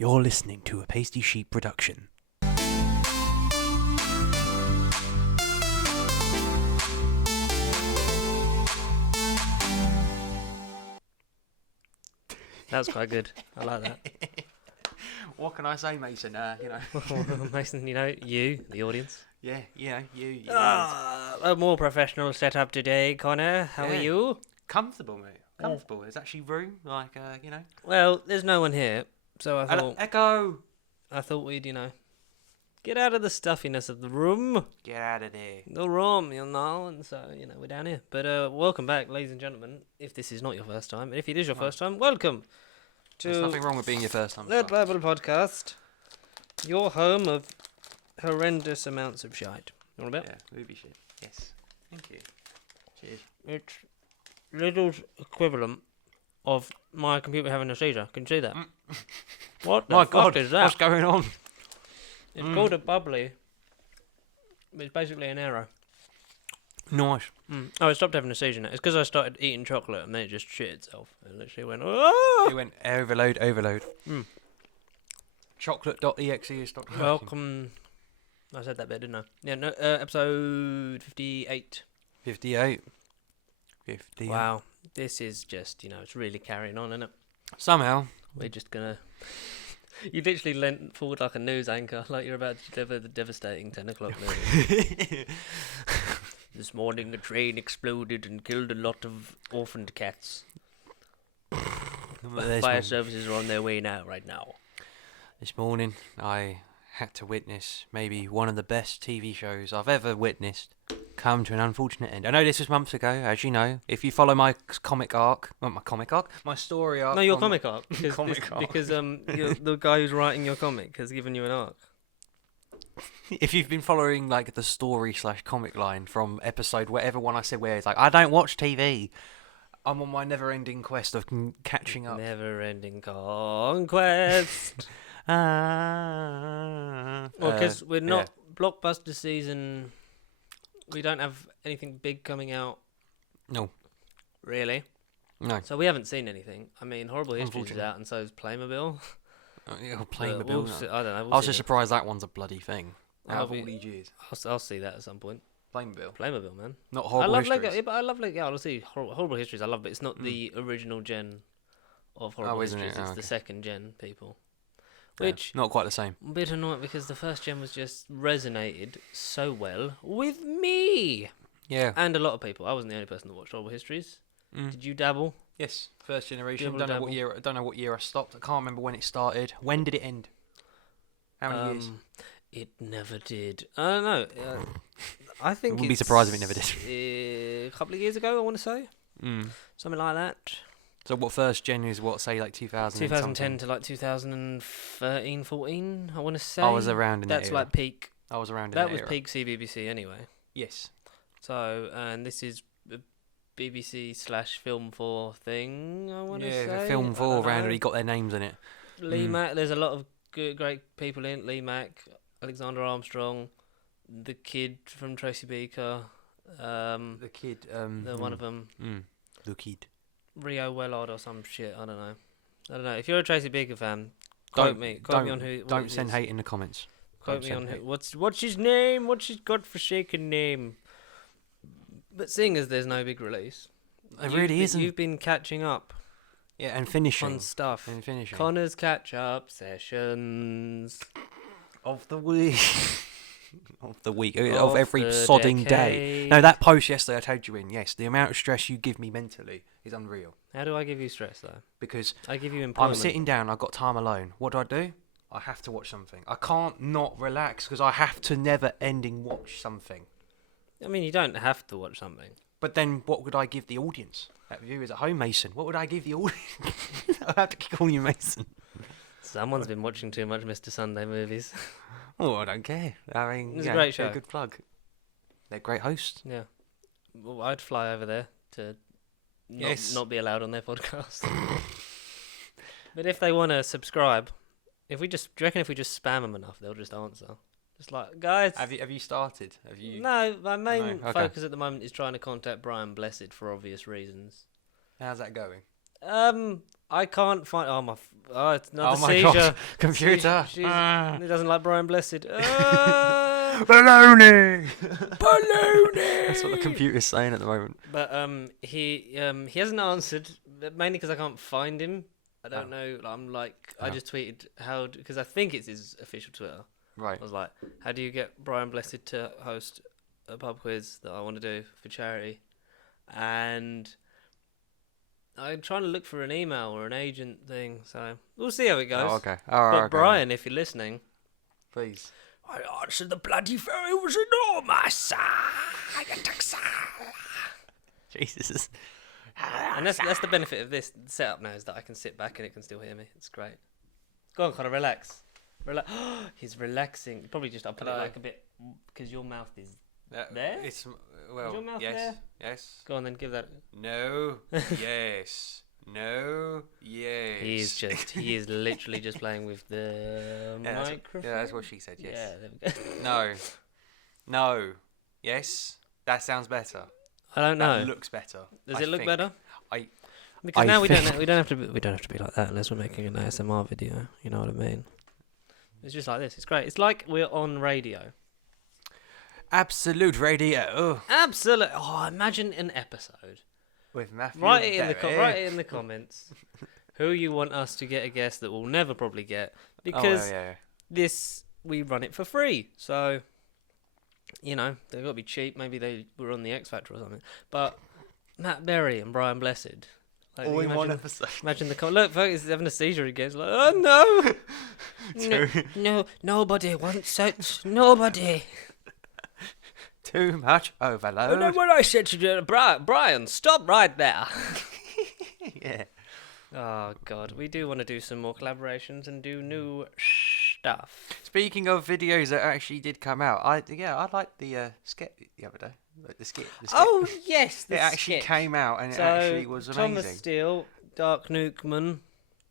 You're listening to a Pasty Sheep production. That was quite good. I like that. What can I say, Mason? Mason, you, the audience. Yeah, you. A more professional setup today, Connor. How are you? Comfortable, mate. Comfortable. There's actually room, Well, there's no one here, so I thought Echo! we'd, get out of the stuffiness of the room. Get out of there. The room, and so, we're down here. But welcome back, ladies and gentlemen, if this is not your first time. And if it is your first time, welcome to There's nothing wrong with being your first time. the Bible Podcast, your home of horrendous amounts of shite. You want a bit? Yeah, movie shit. Yes. Thank you. Cheers. It's Lidl's equivalent of my computer having a seizure. Can you see that? What the My fuck God, is that? what's going on? It's called a bubbly. It's basically an arrow. Nice. Oh, it stopped having a seizure now. It's because I started eating chocolate and then it just shit itself. It literally went, oh! It went overload. Chocolate.exe is stopped working. Welcome. I said that bit, didn't I? Yeah, no, episode 58. 58. Wow. This is just, it's really carrying on, isn't it? Somehow. We're just gonna... You literally leant forward like a news anchor, like you're about to deliver the devastating 10 o'clock news. This morning a train exploded and killed a lot of orphaned cats. Fire services are on their way right now. This morning I had to witness maybe one of the best TV shows I've ever witnessed come to an unfortunate end. I know this was months ago, as you know. If you follow my comic arc, not my comic arc, my story arc. No, your comic arc. Because, comic arc. Because the guy who's writing your comic has given you an arc. If you've been following the story/comic line from episode whatever one I said where it's I don't watch TV. I'm on my never-ending quest of catching up. Never-ending conquest. Well, because we're not blockbuster season. We don't have anything big coming out. No. Really? No. So we haven't seen anything. I mean, Horrible Histories is out, and so is Playmobil. Playmobil. I don't know. I was just surprised that one's a bloody thing. Out of all these years. I'll see that at some point. Playmobil, man. Not Horrible Histories. But I love honestly, Horrible Histories. I love, but it's not the original gen of Horrible Histories. It's the second gen people. Which not quite the same. A bit annoying because the first gen was just resonated so well with me. Yeah. And a lot of people. I wasn't the only person that watched Horrible Histories. Did you dabble? Yes, first generation. Don't know what year I stopped. I can't remember when it started. When did it end? How many years? It never did. I don't know. I think wouldn't be surprised if it never did. A couple of years ago, I want to say. Something like that. So what first gen is what, say 2000 2010 to 2013, 14, I want to say. I was around in that That's era. peak. I was around in that era. That was era. peak CBBC anyway. Yes. So, and this is a BBC/Film 4 thing, I want to say. Yeah, Film 4 randomly got their names in it. Lee Mack, there's a lot of great people in it. Lee Mack, Alexander Armstrong, the kid from Tracy Beaker. The kid. One of them. The kid. Rio Wellard or some shit. I don't know. If you're a Tracy Beaker fan, quote me on who. Don't send hate in the comments. Quote me on who. What's his name? What's his godforsaken name? But seeing as there's no big release, it really isn't. You've been catching up. Yeah, and finishing. On stuff. And finishing. Connor's catch-up sessions of the week. Of every the sodding decade. day. No, that post yesterday I told you in. Yes, the amount of stress you give me mentally is unreal. How do I give you stress though? Because I give you employment. I'm sitting down. I've got time alone. What do? I have to watch something. I can't not relax because I have to never-ending watch something. I mean, you don't have to watch something. But then, what would I give the audience? That viewers at home, Mason. What would I give the audience? I have to keep calling you Mason. Someone's been watching too much Mr. Sunday movies. Oh, I don't care. I mean, it's a great show. They're a good plug. They're great hosts. Yeah. Well, I'd fly over there to not be allowed on their podcast. But if they want to subscribe, do you reckon if we just spam them enough, they'll just answer? Just like, guys. Have you started? Have you? No, my main focus at the moment is trying to contact Brian Blessed for obvious reasons. How's that going? I can't find. Oh, it's another Oh my seizure. God. Computer. It doesn't like Brian Blessed. Baloney. Baloney. That's what the computer's saying at the moment. But he hasn't answered, mainly because I can't find him. I don't know. I'm like, I just tweeted because I think it's his official Twitter. Right. I was like, how do you get Brian Blessed to host a pub quiz that I want to do for charity? And I'm trying to look for an email or an agent thing, so we'll see how it goes. Oh, okay. All right. But Brian, if you're listening, please. I answered the bloody phone. It was enormous. Jesus. And that's the benefit of this setup now, is that I can sit back and it can still hear me. It's great. Go on, Conor, relax. He's relaxing. Probably just I'll put it like a bit because your mouth is there. It's Is your mouth yes, there? yes. Go on then, give that. No, yes, no, yes. He is literally just playing with the microphone. That's what she said. Yes. Yeah, there we go. No, yes. That sounds better. I don't know. That looks better. Does it look better? Because I now we think- don't have to be like that unless we're making an ASMR video. You know what I mean? It's just like this. It's great. It's like we're on radio. Absolute radio. Absolute. Oh, imagine an episode. With Matthew. Write it in the comments. Who you want us to get a guest that we'll never probably get, because this we run it for free. So, you know, they've got to be cheap. Maybe they were on the X Factor or something. But Matt Berry and Brian Blessed. Like, All in one episode. Imagine look, folks, he's having a seizure again. It's like, oh no, no, nobody wants it. Nobody. Too much overload. Oh, no, what I said to you, Brian, stop right there. Yeah. Oh God, we do want to do some more collaborations and do new stuff. Speaking of videos that actually did come out, I liked the skit the other day. Like the skit. Oh yes, it actually came out and so, it actually was amazing. Thomas Steele, Dark Nukeman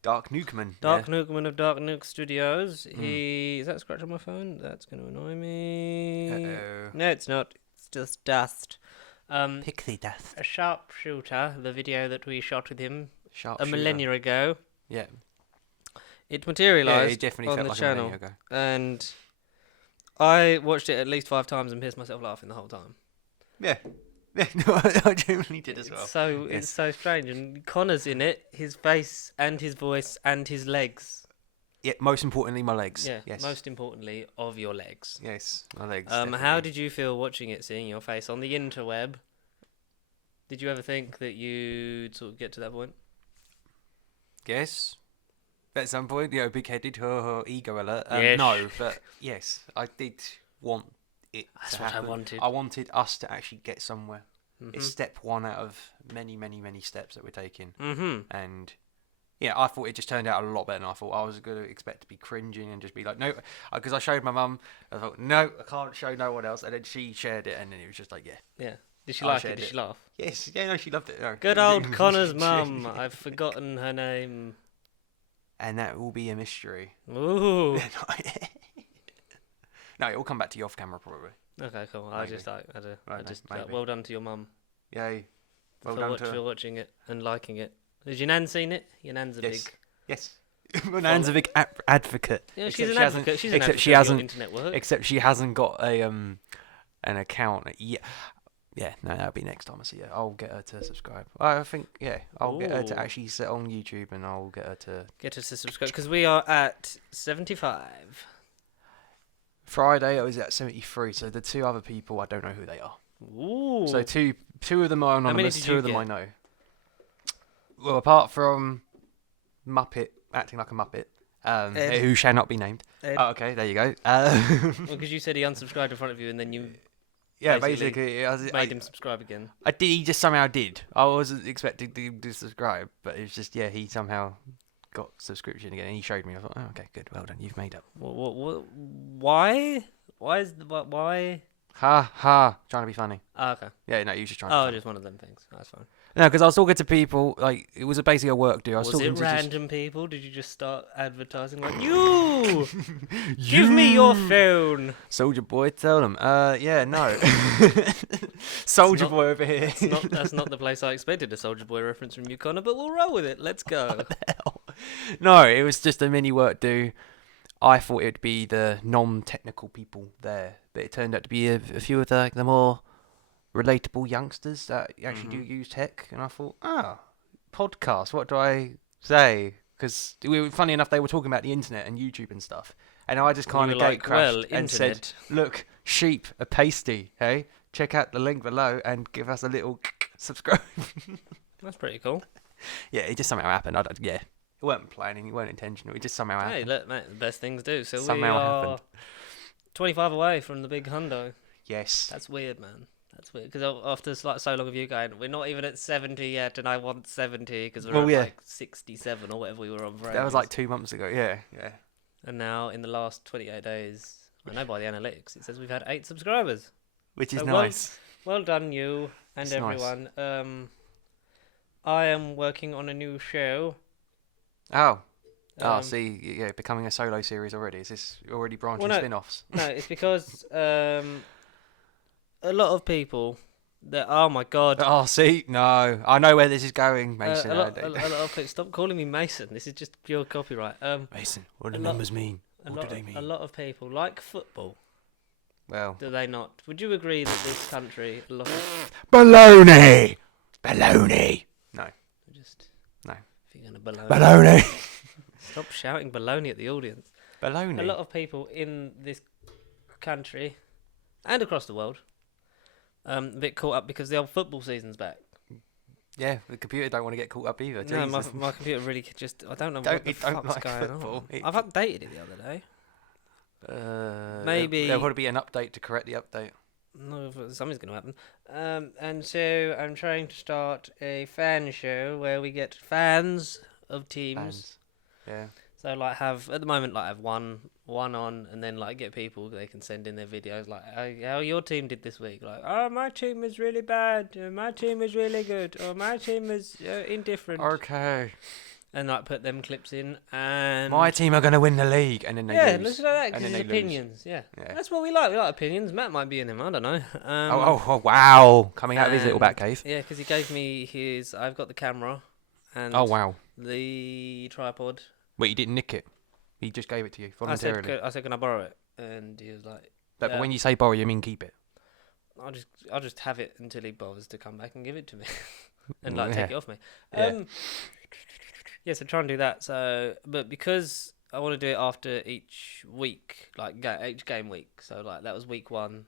of Dark Nuke Studios. Is that a scratch on my phone? That's going to annoy me. Uh-oh. No, it's not. It's just dust. Pixie dust. A Sharpshooter, the video that we shot with him Sharpshooter. a millennia ago. Yeah. It materialised it definitely on felt the like channel, a millennia ago. and I watched it at least 5 times and pissed myself laughing the whole time. Yeah. Yeah, no, I genuinely did as well. It's so strange, and Conor's in it. His face and his voice and his legs. Yeah, most importantly, my legs. Yeah, yes. most importantly, of your legs. Yes, my legs. How definitely. did you feel watching it, seeing your face on the interweb? Did you ever think that you'd sort of get to that point? Yes. At some point, big-headed, ego alert. Yes. No, but yes, I did want it That's to what happen. I wanted. I wanted us to actually get somewhere. Mm-hmm. It's step one out of many, many, many steps that we're taking. Mm-hmm. And yeah, I thought it just turned out a lot better than I thought. I was going to expect to be cringing and just be like, no, because I showed my mum. I thought, no, I can't show no one else. And then she shared it, and then it was just like, yeah. Yeah. Did she I like it? shared Did it. she laugh? Yes, yeah, no, she loved it. No. Good old Connor's mum. I've forgotten her name. And that will be a mystery. Ooh. No, it will come back to you off camera probably. Okay, cool. Maybe. I just Maybe. well done to your mum. Yay. Well done to her. for watching it and liking it. Has your nan seen it? Your nan's a big. Yes. My nan's a big advocate. Yeah, Except she's an she hasn't- advocate. She's an except advocate she of your hasn't- internet work. Except she hasn't got an account yet. Yeah, no, that'll be next time I see her. I'll get her to subscribe. I think, I'll get her to Ooh. actually sit on YouTube, and I'll get her to... Get us to subscribe because we are at 75. Friday, I was at 73, so the 2 other people, I don't know who they are. Ooh. So two of them are many anonymous, did 2 you of them get? I know. Well, apart from Muppet, acting like a Muppet, Ed. who shall not be named. Ed. Oh, okay, there you go. Well, because you said he unsubscribed in front of you and then you yeah, basically basically, made him subscribe again. I did. He just somehow did. I wasn't expecting him to subscribe, but it was just he somehow got subscription again, and he showed me. I thought, oh, okay, good, well done, you've made up. What, why? Why is why? Ha ha, trying to be funny. Oh, okay. Yeah, no, you were just trying. To Oh, be funny. just one of them things. That's fine. No, because I was talking to people. Like it was basically a work do. I was Was talking it to random people? Did you just start advertising like you? Give me your phone. Soldier boy, tell them. Yeah, no. Soldier not- Boy over here. That's not the place I expected a Soldier Boy reference from you, Connor, but we'll roll with it. Let's go. No, it was just a mini work do. I thought it'd be the non-technical people there, but it turned out to be a few of the more relatable youngsters that actually do use tech. And I thought, podcast. What do I say? Because funny enough, they were talking about the internet and YouTube and stuff, and I just kind of gate crashed and said, "Look, sheep are pasty. Hey, check out the link below and give us a little subscribe." That's pretty cool. Yeah, it just somehow happened. It weren't planning, it weren't intentional. It just somehow Hey, happened. look, mate, the best things do. So Somehow we are happened. 25 away from the big hundo. Yes. That's weird, man. That's weird. Because after like so long of you going, we're not even at 70 yet, and I want 70 because we're at like 67 or whatever we were on. That was like 2 months ago. Yeah. And now in the last 28 days, I know by the analytics, it says we've had 8 subscribers. Which is So nice. Well done, you and It's nice. everyone. I am working on a new show. Oh. Um, See, yeah, becoming a solo series already. Is this already branching Well, no. spin-offs? No, it's because a lot of people that, oh my god. Oh, see, no, I know where this is going, Mason. A lot of people, stop calling me Mason. This is just pure copyright. Mason, what do a lot- numbers mean? A What lot, do they mean? a lot of people like football, Well, do they not? Would you agree that this country, a lot of baloney. No, just No. if you're gonna baloney, baloney. stop shouting baloney at the audience. Baloney. A lot of people in this country and across the world, a bit caught up because the old football season's back. Yeah, the computer don't want to get caught up either. No, Jesus. my computer really just, I don't know Don't- what the it don't fuck's like going football. on. I've updated it the other day. Maybe- there'll probably be an update to correct the update. No, something's going to happen. And so I'm trying to start a fan show where we get fans of teams. Fans. Yeah. So like have at the moment like have one on, and then like get people, they can send in their videos like how your team did this week. Like, oh, my team is really bad. My team is really good. Or my team is indifferent. Okay. And like put them clips in, and My team are going to win the league, and then they yeah, lose. listen to that. And 'Cause then it's they lose. opinions. Yeah, Yeah. that's what we like. We like opinions. Matt might be in them. I don't know. Oh, wow. Coming out of his little and- Batcave. Yeah, because he gave me his. I've got the camera, and Oh, wow. the tripod. Wait, you didn't nick it? He just gave it to you I said, voluntarily. I said, can I borrow it? And he was like, But yeah. when you say borrow, you mean keep it. I'll just have it until he bothers to come back and give it to me, and like Yeah. take it off me. Yeah. Yeah, so try and do that. So, but because I want to do it after each week, like each game week. So like that was week 1,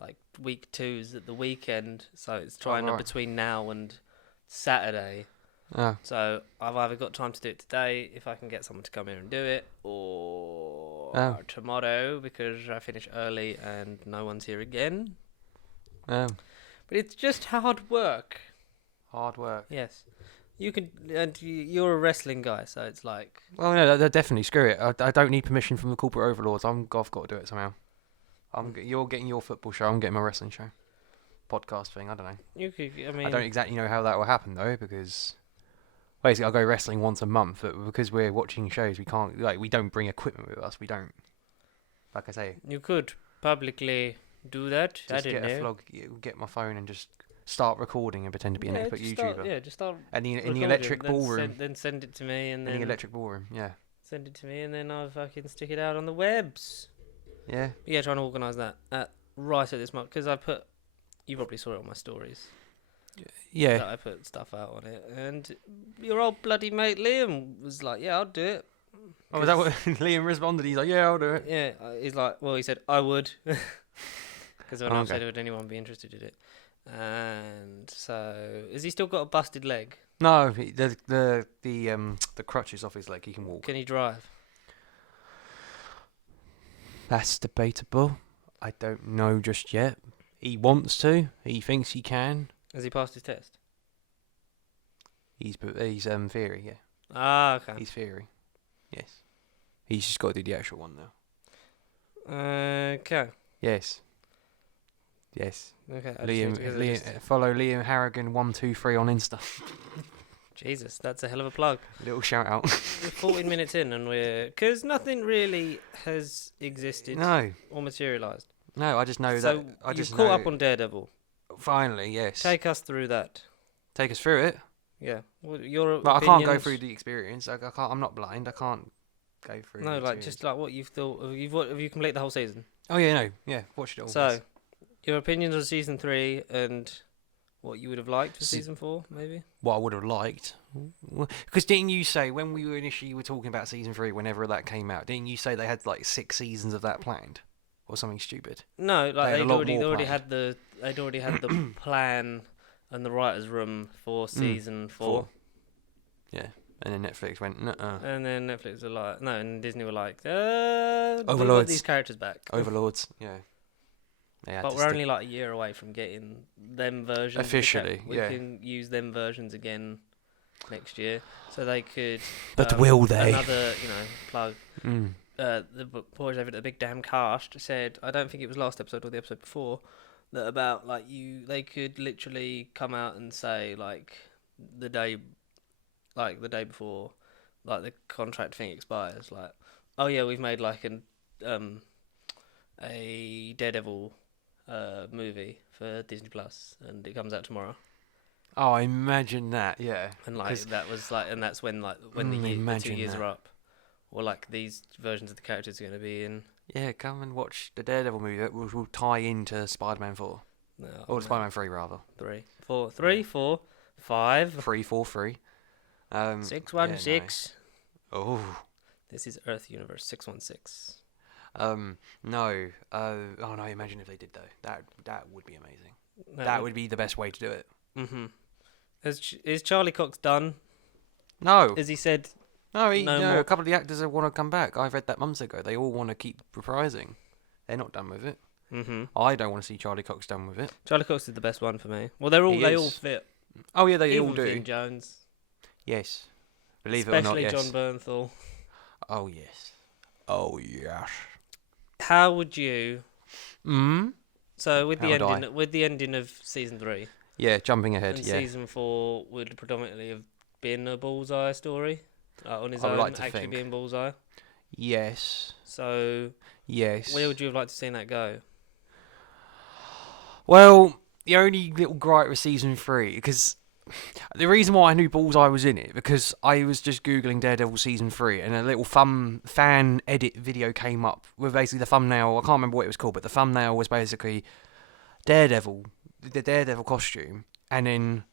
like week 2 is at the weekend. So it's trying to right. between now and Saturday. Oh. So I've either got time to do it today if I can get someone to come here and do it, or Oh. tomorrow because I finish early and no one's here again. Oh. But it's just hard work. Hard work. Yes, you can, and you're a wrestling guy, so it's like Well, no, definitely. Screw it. I don't need permission from the corporate overlords. I've got to do it somehow. You're getting your football show. I'm getting my wrestling show. Podcast thing. I don't know. you could. I mean, I don't exactly know how that will happen though, because basically I go wrestling once a month. But because we're watching shows, we can't we don't bring equipment with us. We don't. Like I say, you could publicly do that. I just don't get a know. vlog, get my phone and just start recording and pretend to be an expert just YouTuber. Start, just start. And in the recording, electric then ballroom. Then send it to me, and In the then electric ballroom. Yeah. send it to me, and then I'll fucking stick it out on the webs. Yeah. Yeah, trying to organise that right at this month because I put. You probably saw it on my stories. Yeah. That I put stuff out on it, and your old bloody mate Liam was like, "Yeah, I'll do it." Oh, was that what Liam responded? He's like, yeah, I'll do it. Yeah, he's like, well, he said I would, because when I Okay. said, would anyone be interested in it? And so, has he still got a busted leg? No, the crutch is off his leg. He can walk. Can he drive? That's debatable. I don't know just yet. He wants to. He thinks he can. Has he passed his test? He's theory. Yeah, Ah, okay. he's theory. Yes. He's just got to do the actual one now. Okay. Yes. Yes. Okay. I just need to- 'cause I just- Follow Liam Harrigan 123 on Insta. Jesus, that's a hell of a plug. Little shout out. We're 14 minutes in, and because nothing really has existed No, or materialised. no. I just know So that. I you've just caught know up on Daredevil. Finally, yes. Take us through that. Take us through it. Yeah. Well, your But I can't go opinions- through the experience. I can't. I'm not blind. I can't go through. No, the like experience. just like what you've thought. Have you completed the whole season? Oh yeah, no, yeah. Watched it all. So, yes. your opinions on season 3 and what you would have liked for Se- season 4, maybe? What I would have liked, because didn't you say when we were initially talking about season 3, whenever that came out, didn't you say they had like 6 seasons of that planned, or something stupid? No, They like had a lot more they'd already had the plan and the writers' room for season 4. Yeah, and then Netflix went, nuh-uh. And then Netflix were like, no, and Disney were like, we want Overlords. these characters back. Overlords, yeah. They had But to we're stick- only like a year away from getting them versions. of the Officially, we yeah. can use them versions again next year. So they could... But will they? Another, plug. Mm. The boys over at the Big Damn Cast said, I don't think it was last episode or the episode before, that about, like, they could literally come out and say, like, the day before, like, the contract thing expires, like, oh yeah, we've made, like, a Daredevil movie for Disney Plus, and it comes out tomorrow. Oh, imagine that, yeah. And like 'Cause- that was like, and that's when when the 2 imagine years that. are up, or like these versions of the characters are going to be in. Yeah, come and watch the Daredevil movie that will tie into Spider-Man 4. No, Or Spider-Man 3, rather. 3, 4, 3, 4, 5, 3, 4, 3. 6, 1, yeah, 6. No. Oh. This is Earth Universe 616. No. Oh, no, imagine if they did, though. That would be amazing. No, That would be the best way to do it. Mm-hmm. Is Charlie Cox done? No. As he said, No, no no, more? a couple of the actors want to come back. I read that months ago. They all want to keep reprising. They're not done with it. mm-hmm. I don't want to see Charlie Cox done with it. Charlie Cox is the best one for me. Well, He they all is. fit. Oh, yeah, they Even all do. Finn Jones, Yes. Believe it or not, especially yes. John Bernthal. Oh, yes. Oh, yes. How would you? Mm? So with the How would I? ending of season 3, Yeah, jumping ahead, and yeah. season 4 would predominantly have been a Bullseye story, on his I would own, like to actually think. being Bullseye. Yes. So Yes. where would you have liked to seen that go? Well, the only little gripe with season 3, because the reason why I knew Bullseye was in it, because I was just Googling Daredevil season 3, and a little fan edit video came up with basically the thumbnail. I can't remember what it was called, but the thumbnail was basically Daredevil, the Daredevil costume, and then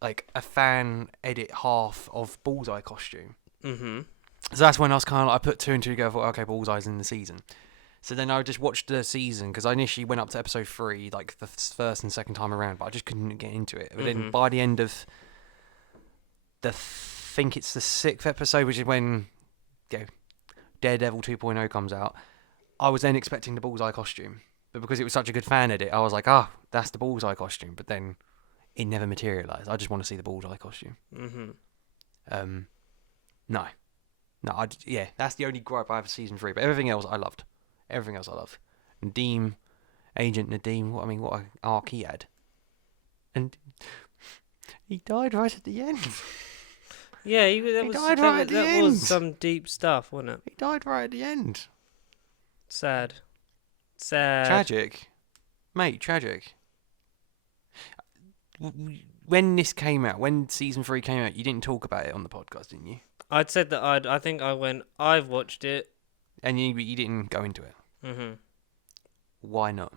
like a fan edit half of Bullseye costume. Mm-hmm. So that's when I was kind of like, I put 2 and 2 together. I thought, okay, Bullseye's in the season. So then I just watched the season because I initially went up to episode 3, like the first and second time around, but I just couldn't get into it. But then Mhm. by the end of think it's the 6th episode, which is when Daredevil 2.0 comes out, I was then expecting the Bullseye costume. But because it was such a good fan edit, I was like, that's the Bullseye costume. But then it never materialised. I just want to see the Bullseye costume. Mm-hmm. No, that's the only gripe I have for season 3. But everything else I loved. Everything else I love. Agent Nadeem. What an arc he had. And he died right at the end. Yeah, He died right at the that was end. some deep stuff, wasn't it? He died right at the end. Sad. Tragic, mate. Tragic. When this came out, when season 3 came out, you didn't talk about it on the podcast, didn't you? I'd said that I've watched it. And you didn't go into it. Mm-hmm. Why not?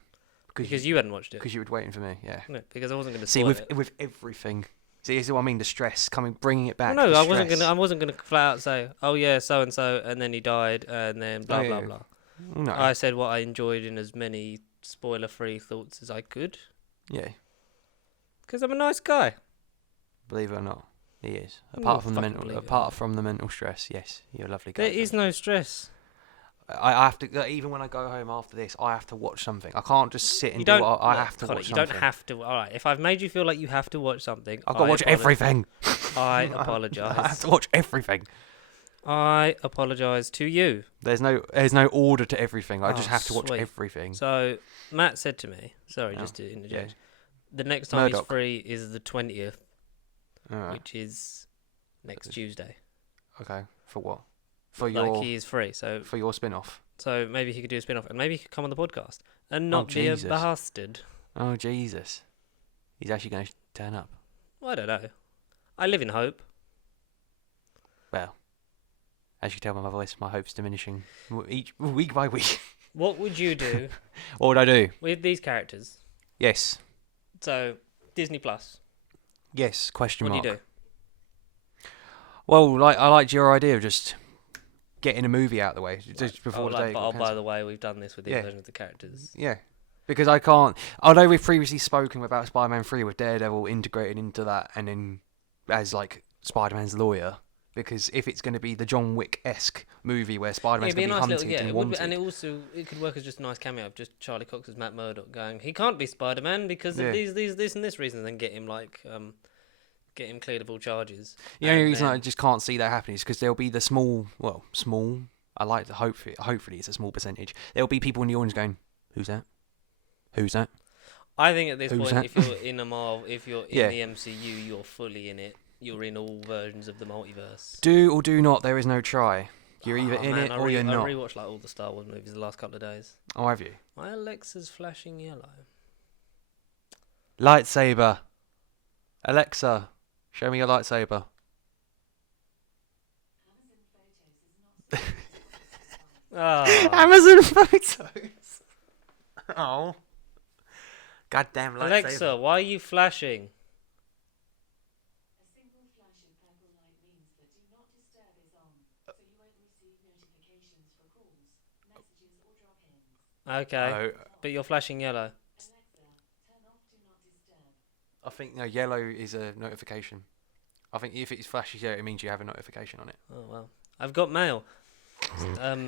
Because you hadn't watched it. Because you were waiting for me. Yeah. No, because I wasn't going to See, spoil with it. with everything. See, this is what I mean. The stress bringing it back. Well, no, the I wasn't stress. gonna flat out say, oh yeah, so and so, and then he died, and then blah Oh, blah yeah. blah. No. I said what I enjoyed in as many spoiler-free thoughts as I could, Yeah. because I'm a nice guy. Believe it or not, he is. I'm Apart not from the fucking mental, believe it. apart from the mental stress, yes, you're a lovely guy. There is no stress. I have to. Even when I go home after this, I have to watch something. I can't just sit and You do. don't. I look, have to Conor, watch you something. don't have to. All right, if I've made you feel like you have to watch something, I've got to watch everything. I I have apologise. to watch everything. I apologise to you. There's no order to everything. I just Oh, have to watch sweet. everything. So Matt said to me, sorry, Oh, just to interject, yeah. the next time he's Murdoch. free is the 20th, Alright. which is next Tuesday. Okay. For what? For Like your he is free, so spin-off. maybe he could do a spin-off, and maybe he could come on the podcast and not be a Jesus. bastard. Oh Jesus. he's actually going to turn up. I don't know. I live in hope. Well, as you can tell by my voice, my hope's diminishing each week by week. What would you do What would I do? with these characters? Yes. So, Disney Plus. Yes, question What mark. do you do? Well, I liked your idea of just getting a movie out of the way just before the day. By the way, we've done this with these versions of the characters. Yeah. Because I can't... Although we've previously spoken about Spider-Man 3 with Daredevil integrated into that and then as, like, Spider-Man's lawyer... Because if it's going to be the John Wick-esque movie where Spider-Man's going to be hunted and wanted... And it could work as just a nice cameo of just Charlie Cox as Matt Murdock going, he can't be Spider-Man because of these, this and this reason, and then get him, get him cleared of all charges. The only reason I just can't see that happening is because there'll be the small... I like to hopefully it's a small percentage. There'll be people in the audience going, who's that? Who's that? I think at this Who's point, that? if you're in a Marvel, if you're in the MCU, you're fully in it. You're in all versions of the multiverse. Do or do not, there is no try. You're either in it or you're not. I rewatched all the Star Wars movies the last couple of days. Oh, have you? My Alexa's flashing yellow. Lightsaber. Alexa, show me your lightsaber. Amazon Photos. Oh. Goddamn lightsaber. Alexa, why are you flashing? Okay, but you're flashing yellow. I think yellow is a notification. I think if it flashes yellow, it means you have a notification on it. Oh well, I've got mail.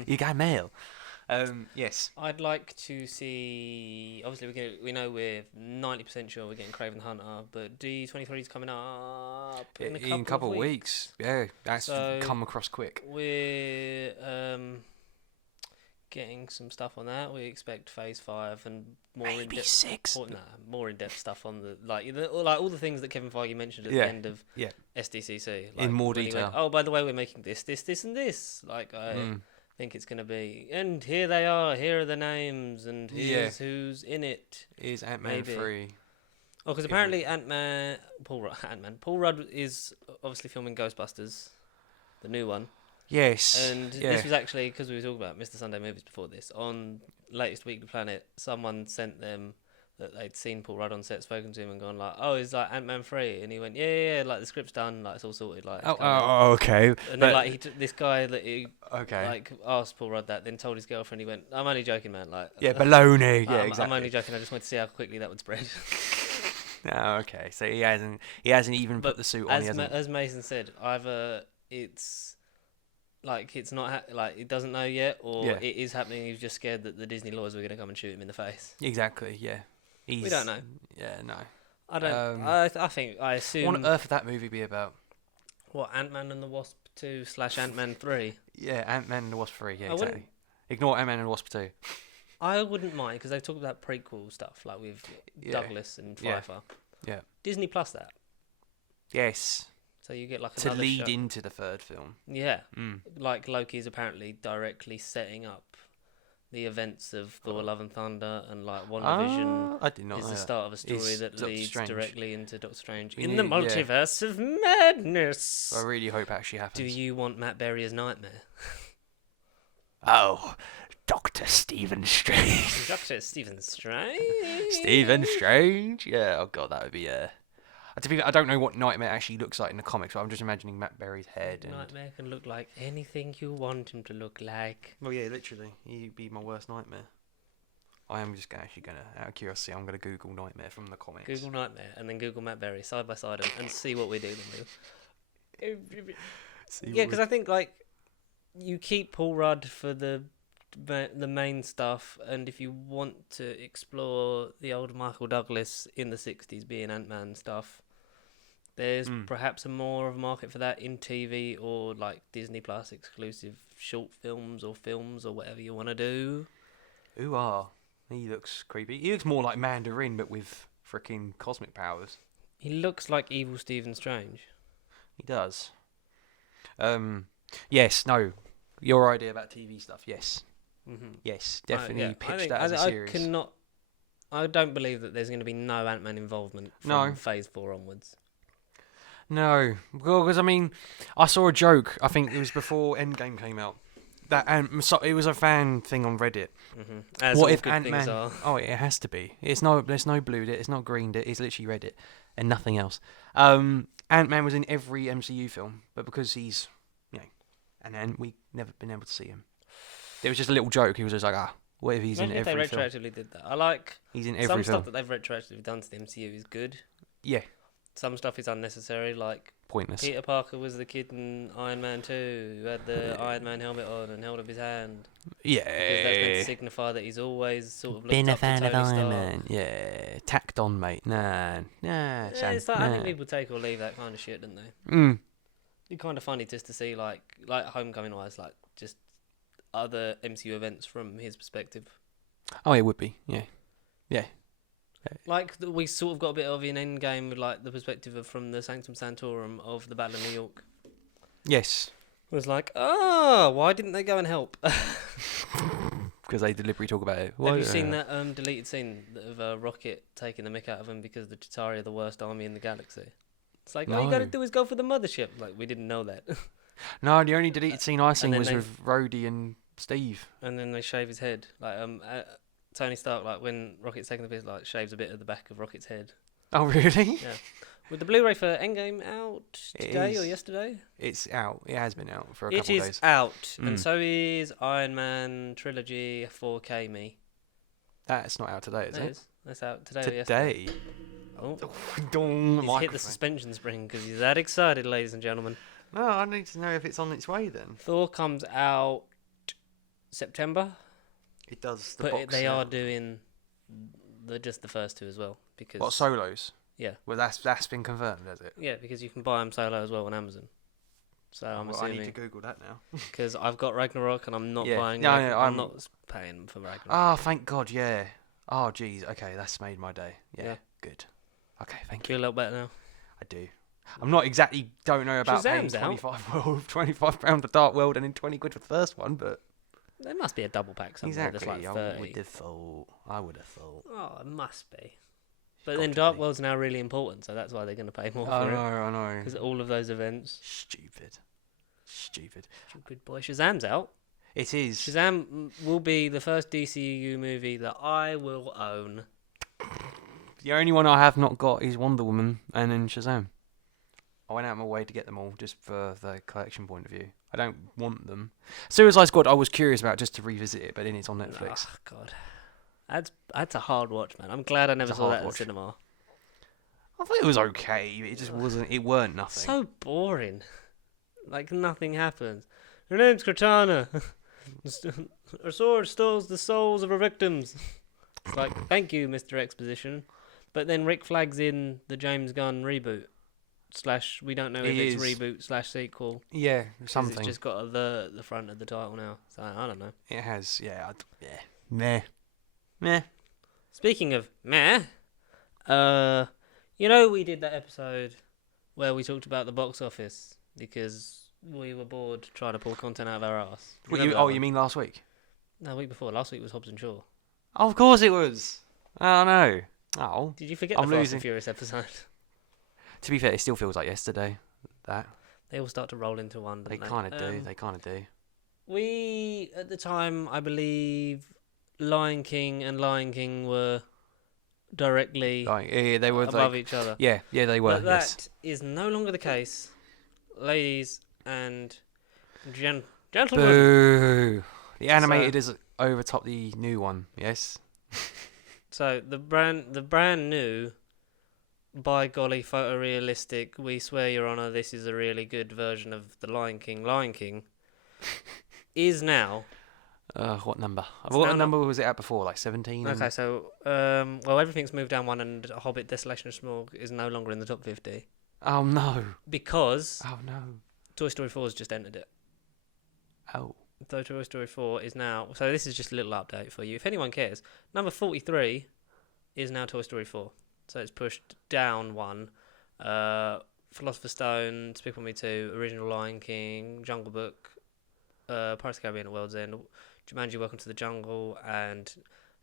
You got mail. Yes. I'd like to see. Obviously, we know we're 90% sure we're getting Kraven the Hunter, but D23 is coming up in a couple of weeks. Yeah, that's come across quick. We're getting some stuff on that. We expect Phase 5 and more maybe in-depth, 6. more in-depth stuff on the like all the things that Kevin Feige mentioned at the end of SDCC. In more detail. Oh, by the way, we're making this, and this. Like I think it's going to be, and here they are. Here are the names, and here's who's in it. Is Ant-Man 3? Oh, because apparently Paul Rudd is obviously filming Ghostbusters, the new one. Yes. And this was actually, because we were talking about Mr. Sunday Movies before this, on latest Weekly Planet, someone sent them that they'd seen Paul Rudd on set, spoken to him and gone like, oh, is like Ant-Man 3? And he went, yeah, like the script's done, like it's all sorted. Like, okay. And then like this guy that he okay. like asked Paul Rudd that, then told his girlfriend, he went, I'm only joking, man. Like baloney. Yeah, exactly. I'm only joking, I just wanted to see how quickly that would spread. Oh, okay. So he hasn't even put the suit on. As Mason said, either it's like it's not like it doesn't know yet, or it is happening. He's just scared that the Disney lawyers were going to come and shoot him in the face. Exactly. Yeah. We don't know. Yeah. No. I don't. I assume. What on earth would that movie be about? What, Ant-Man and the Wasp 2 / Ant-Man 3? Yeah, Ant-Man and the Wasp 3. Yeah, exactly. Ignore Ant-Man and the Wasp 2. I wouldn't mind because they've talked about prequel stuff like with Douglas and Pfeiffer. Yeah. Disney Plus that. Yes. So you get like to lead into the third film. Yeah. Like Loki is apparently directly setting up the events of Thor: Love and Thunder, and like WandaVision I did not is know the start of a story that Doctor leads Strange. directly into Doctor Strange in the multiverse of madness. I really hope it actually happens. Do you want Matt Berry as Nightmare? Oh, Dr. Stephen Strange. Dr. Stephen Strange. Stephen Strange. Yeah. Oh god, that would be To be fair, I don't know what Nightmare actually looks like in the comics, but I'm just imagining Matt Berry's head. Nightmare can look like anything you want him to look like. Well, yeah, literally. He'd be my worst nightmare. I am just actually going to, out of curiosity, I'm going to Google Nightmare from the comics. Google Nightmare and then Google Matt Berry side by side and see what we're dealing with. Yeah, because I think like you keep Paul Rudd for the main stuff, and if you want to explore the old Michael Douglas in the 60s being Ant-Man stuff, there's perhaps more of a market for that in TV or like Disney Plus exclusive short films or whatever you want to do. He looks creepy. He looks more like Mandarin but with freaking cosmic powers. He looks like evil Stephen Strange. He does. Yes, no. Your idea about TV stuff, yes. Mm-hmm. Yes, definitely pitch that as a series. I don't believe that there's going to be no Ant-Man involvement from No. Phase 4 onwards. No, because I mean, I saw a joke. I think it was before Endgame came out. That it was a fan thing on Reddit. Mm-hmm. As What all if good things Ant-Man? are. Oh, it has to be. There's no blued it. It's not greened it. It's literally read it, and nothing else. Ant-Man was in every MCU film, but because he's, and then we never been able to see him. It was just a little joke. He was just like, what if he's Imagine in if they every film? retroactively did that. I like He's in every some film. stuff that they've retroactively done to the MCU is good. Yeah, Some stuff is unnecessary, like pointless. Peter Parker was the kid in Iron Man 2 who had the Iron Man helmet on and held up his hand. Yeah, Because that's meant to signify that he's always sort of looked been a up to fan Tony of Iron Stark. Man. Yeah, tacked on, mate. Nah. Yeah, Sam, it's like, nah. I think people take or leave that kind of shit, don't they? Mm. It's kind of funny just to see, like Homecoming wise, like just other MCU events from his perspective. Oh, it would be. Yeah. Like we sort of got a bit of in Endgame with like the perspective of from the Sanctum Sanctorum of the Battle of New York. Yes. It was like, why didn't they go and help? Because they deliberately talk about it. Have you seen that deleted scene of Rocket taking the mick out of him because the Chitauri are the worst army in the galaxy? It's like, all you got to No. do is go for the mothership. Like, we didn't know that. No, the only deleted scene I seen then was they- with Rhodey and Steve. And then they shave his head. Like, Tony Stark, like, when Rocket's taking the piss, like, shaves a bit of the back of Rocket's head. Oh, really? Yeah. With the Blu-ray for Endgame out today or yesterday? It's out. It has been out for a It couple of is days. out. Mm. And so is Iron Man Trilogy 4K Me. That's not out today, is That it? is. That's out today or yesterday. Today. Oh, Dong, he's hit the microphone. suspension spring because he's that excited, ladies and gentlemen. No, I need to know if it's on its way then. Thor comes out September, It does. The but box they are set. doing just the first two as well because What, solos? Yeah. Well, that's been confirmed, has it? yeah, because you can buy them solo as well on Amazon. So I'm Well, I need to assuming Google that now. because I've got Ragnarok and I'm not Yeah. buying. No, I'm I'm- not paying for Ragnarok. Oh, thank God, yeah. Oh, jeez. Okay, that's made my day. Yeah, Yeah. good. Okay, thank Feel you. a little better now. I do. I'm not exactly don't know about paying Shazam's out. £25 for Dark World and then 20 quid for the first one, but There must be a double pack somewhere exactly. that's like I 30. would have thought. I would have thought. Oh, it must be. But Got then to Dark be. World's now really important, so that's why they're going to pay more I for know, it. I know. Because all of those events. Stupid. Stupid boy. Shazam's out. It is. Shazam will be the first DCU movie that I will own. The only one I have not got is Wonder Woman and then Shazam. I went out of my way to get them all just for the collection point of view. I don't want them. Suicide Squad I was curious about just to revisit it, but then it's on Netflix. Oh, God. That's a hard watch, man. I'm glad I never It's a saw hard that in watch. cinema. I thought it was okay. It just wasn't. It weren't nothing. So boring. Like, nothing happens. Her name's Cortana. Her sword steals the souls of her victims. It's like, thank you, Mr. Exposition. But then Rick Flag's in the James Gunn reboot. / we don't know if He it's is. reboot / sequel. Yeah, 'Cause something. It's just got the front of the title now. So, I don't know. It has. Yeah. Yeah. Meh. Meh. Speaking of meh, we did that episode where we talked about the box office because we were bored trying to pull content out of our ass. You mean last week? No, week before. Last week was Hobbs and Shaw. Oh, of course it was. Oh no. Oh. Did you forget I'm the Fast losing. and Furious episode? To be fair, it still feels like yesterday. That They all start to roll into one. they Don't kind of do. They kind of do. We at the time, I believe, Lion King and Lion King were directly Like, yeah, they were above like, each other. yeah, they were. But Yes. that is no longer the case, ladies and gentlemen. Boo. The animated is over top the new one. Yes. So the brand new, by golly, photorealistic. We swear, Your Honour, this is a really good version of the Lion King. Lion King is now. What number? It's What now number was it at before? Like 17? Okay, so well, everything's moved down one, and Hobbit: Desolation of Smaug is no longer in the top 50 Oh no. because Oh no. Toy Story 4 has just entered it. Oh. Toy Story 4 is now. So this is just a little update for you. If anyone cares, number 43 is now Toy Story 4. So it's pushed down one. Philosopher's Stone, Despicable Me 2, Original Lion King, Jungle Book, Pirates of the Caribbean at World's End, Jumanji: Welcome to the Jungle, and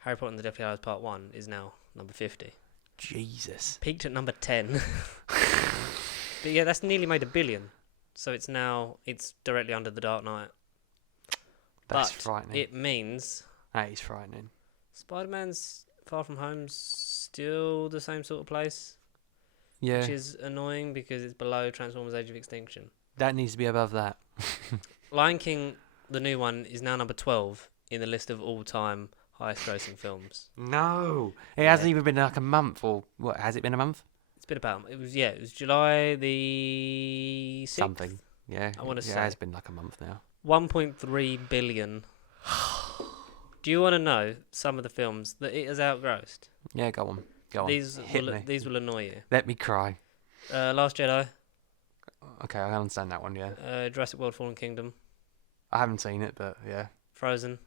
Harry Potter and the Deathly Hallows Part 1 is now number 50. Jesus. Peaked at number 10. But yeah, that's nearly made $1 billion. So it's directly under The Dark Knight. That's but frightening. it means That is frightening. Spider-Man's Far From Home's still the same sort of place. Yeah. Which is annoying because it's below Transformers Age of Extinction. That needs to be above that. Lion King, the new one, is now number 12 in the list of all-time highest-grossing films. No. It Yeah. hasn't even been like a month, or what? Has it been a month? It's been about. It was July the 6th. Something. Yeah. I wanna It say. has been like a month now. 1.3 billion. Do you want to know some of the films that it has outgrossed? Yeah, go on. Go on. Hit me. These will annoy you. Let me cry. Last Jedi, Okay, I understand that one, yeah. Jurassic World: Fallen Kingdom, I haven't seen it, but yeah. Frozen.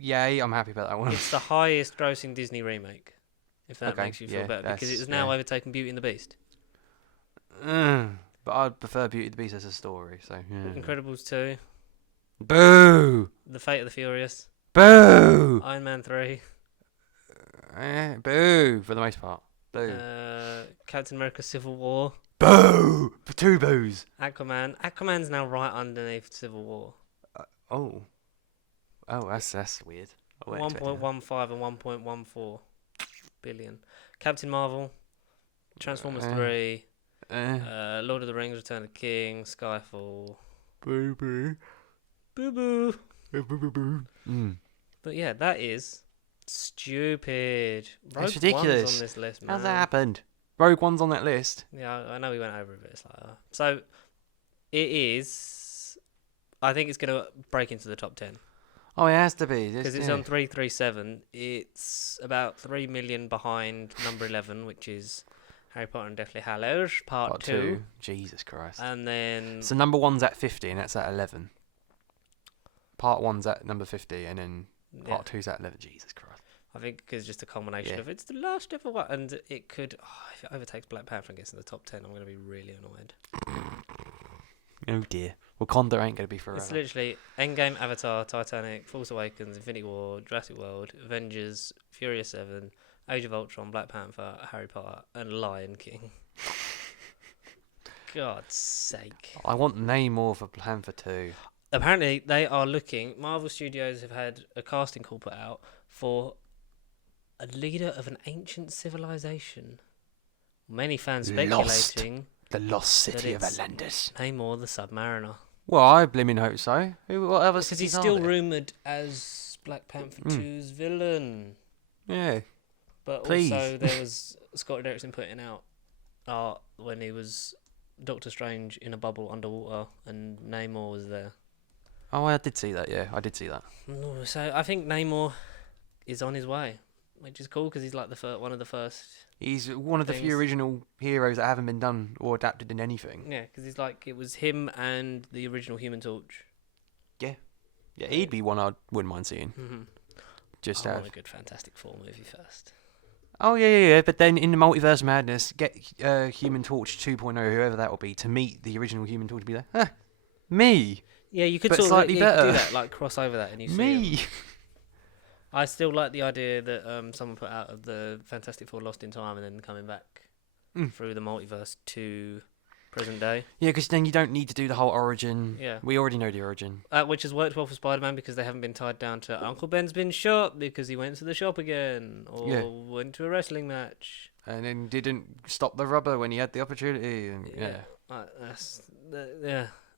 Yay, I'm happy about that one. It's the highest grossing Disney remake. If that Okay, makes you feel yeah, better, because it that's- has now yeah. overtaken Beauty and the Beast. But I'd prefer Beauty and the Beast as a story, so yeah. Incredibles 2, Boo! The Fate of the Furious, Boo! Iron Man 3, Boo! For the most part. Boo. Captain America: Civil War, Boo! For 2 boos. Aquaman. Aquaman's now right underneath Civil War. Oh, that's weird. I wasn't expecting that. 1.15 and 1.14 billion. Captain Marvel, Transformers Uh, 3, Eh. Lord of the Rings: Return of the King, Skyfall. Boo boo. Boo boo. Boo boo boo. But yeah, that is stupid. Rogue It's ridiculous. One's on this list, man. How's that happened? Rogue One's on that list. Yeah, I know we went over it, but it's like that. So it is. I think it's going to break into the top 10 Oh, it has to be. because it's on 337. It's about 3 million behind number 11, which is Harry Potter and Deathly Hallows Part 2. Jesus Christ. And then So number 1's at 50, and that's at 11. Part 1's at number 50, and then yeah, part 2's at 11. Jesus Christ. I think it's just a combination Yeah. of it's the last ever one, and it could. If it overtakes Black Panther and gets in the top 10, I'm going to be really annoyed. Oh dear. Wakanda ain't going to be forever. It's literally Endgame, Avatar, Titanic, Force Awakens, Infinity War, Jurassic World, Avengers, Furious 7, Age of Ultron, Black Panther, Harry Potter, and Lion King. God's sake. I want Namor for Panther 2. Apparently, they are looking. Marvel Studios have had a casting call put out for a leader of an ancient civilization. Many fans Lost. speculating The Lost City of it's- Atlantis. Namor the Submariner. Well, I blimmin' hope so. What other Because he's cities are still there? rumoured as Black Panther 2's villain. Yeah. But Please. also there was Scott Derrickson putting out art when he was Doctor Strange in a bubble underwater and Namor was there. Oh, I did see that, yeah. I did see that. So I think Namor is on his way, which is cool because he's like one of the first. He's one of the few Things. original heroes that haven't been done or adapted in anything. Yeah, because he's like, it was him and the original Human Torch. Yeah, he'd be one I wouldn't mind seeing. Mm-hmm. Just I have. want a good Fantastic Four movie first. Oh, yeah. But then in the Multiverse Madness, get Human Torch 2.0, whoever that will be, to meet the original Human Torch to be like, huh, me. Yeah, you could But sort slightly of you could better. do that, like cross over that, and you see Me. him. I still like the idea that someone put out of the Fantastic Four lost in time and then coming back through the multiverse to present day. Yeah, because then you don't need to do the whole origin. Yeah. We already know the origin. Which has worked well for Spider-Man because they haven't been tied down to Uncle Ben's been shot because he went to the shop again or Yeah. went to a wrestling match. And then didn't stop the rubber when he had the opportunity. And yeah.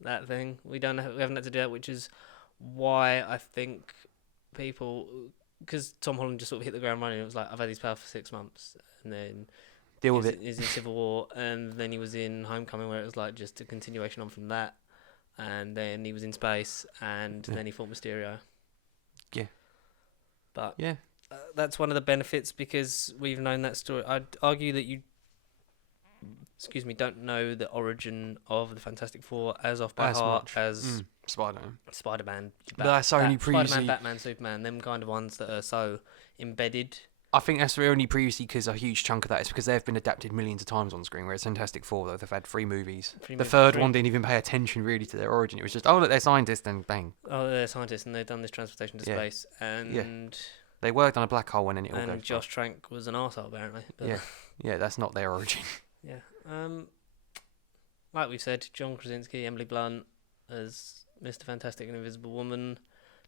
That thing. We haven't had to do that, which is why I think people, because Tom Holland just sort of hit the ground running. It was like, I've had these powers for 6 months, and then Deal with it. he's in Civil War, and then he was in Homecoming, where it was like just a continuation on from that, and then he was in space, and then he fought Mysterio. Yeah. But Yeah. that's one of the benefits because we've known that story. I'd argue that you, don't know the origin of the Fantastic Four as off by As heart much. as Spider-Man. Spider-Man. But that's only previously... Spider-Man, Batman, Superman, them kind of ones that are so embedded. I think that's only previously because a huge chunk of that is because they've been adapted millions of times on screen. Whereas Fantastic Four, though, they've had 3 movies. The third one didn't even pay attention really to their origin. It was just, oh look, they're scientists, and bang. Oh, they're scientists, and they've done this transportation to space, and they worked on a black hole, and then it all goes. And Josh Trank was an arsehole, apparently. But yeah, that's not their origin. Yeah. Like we said, John Krasinski, Emily Blunt as Mr. Fantastic and Invisible Woman,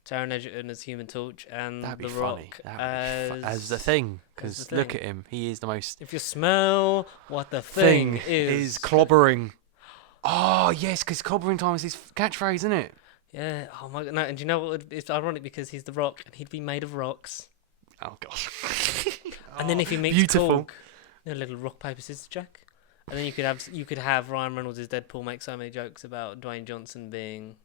Taron Egerton as Human Torch, and The Rock as the Thing. Because look at him, he is the most. If you smell what the thing is clobbering. Oh yes, because clobbering time is his catchphrase, isn't it? Yeah. Oh my god. No, and do you know what? It's ironic because he's The Rock, and he'd be made of rocks. Oh gosh. And then if he meets beautiful. Korg, a little rock paper scissors Jack. And then you could have Ryan Reynolds as Deadpool make so many jokes about Dwayne Johnson being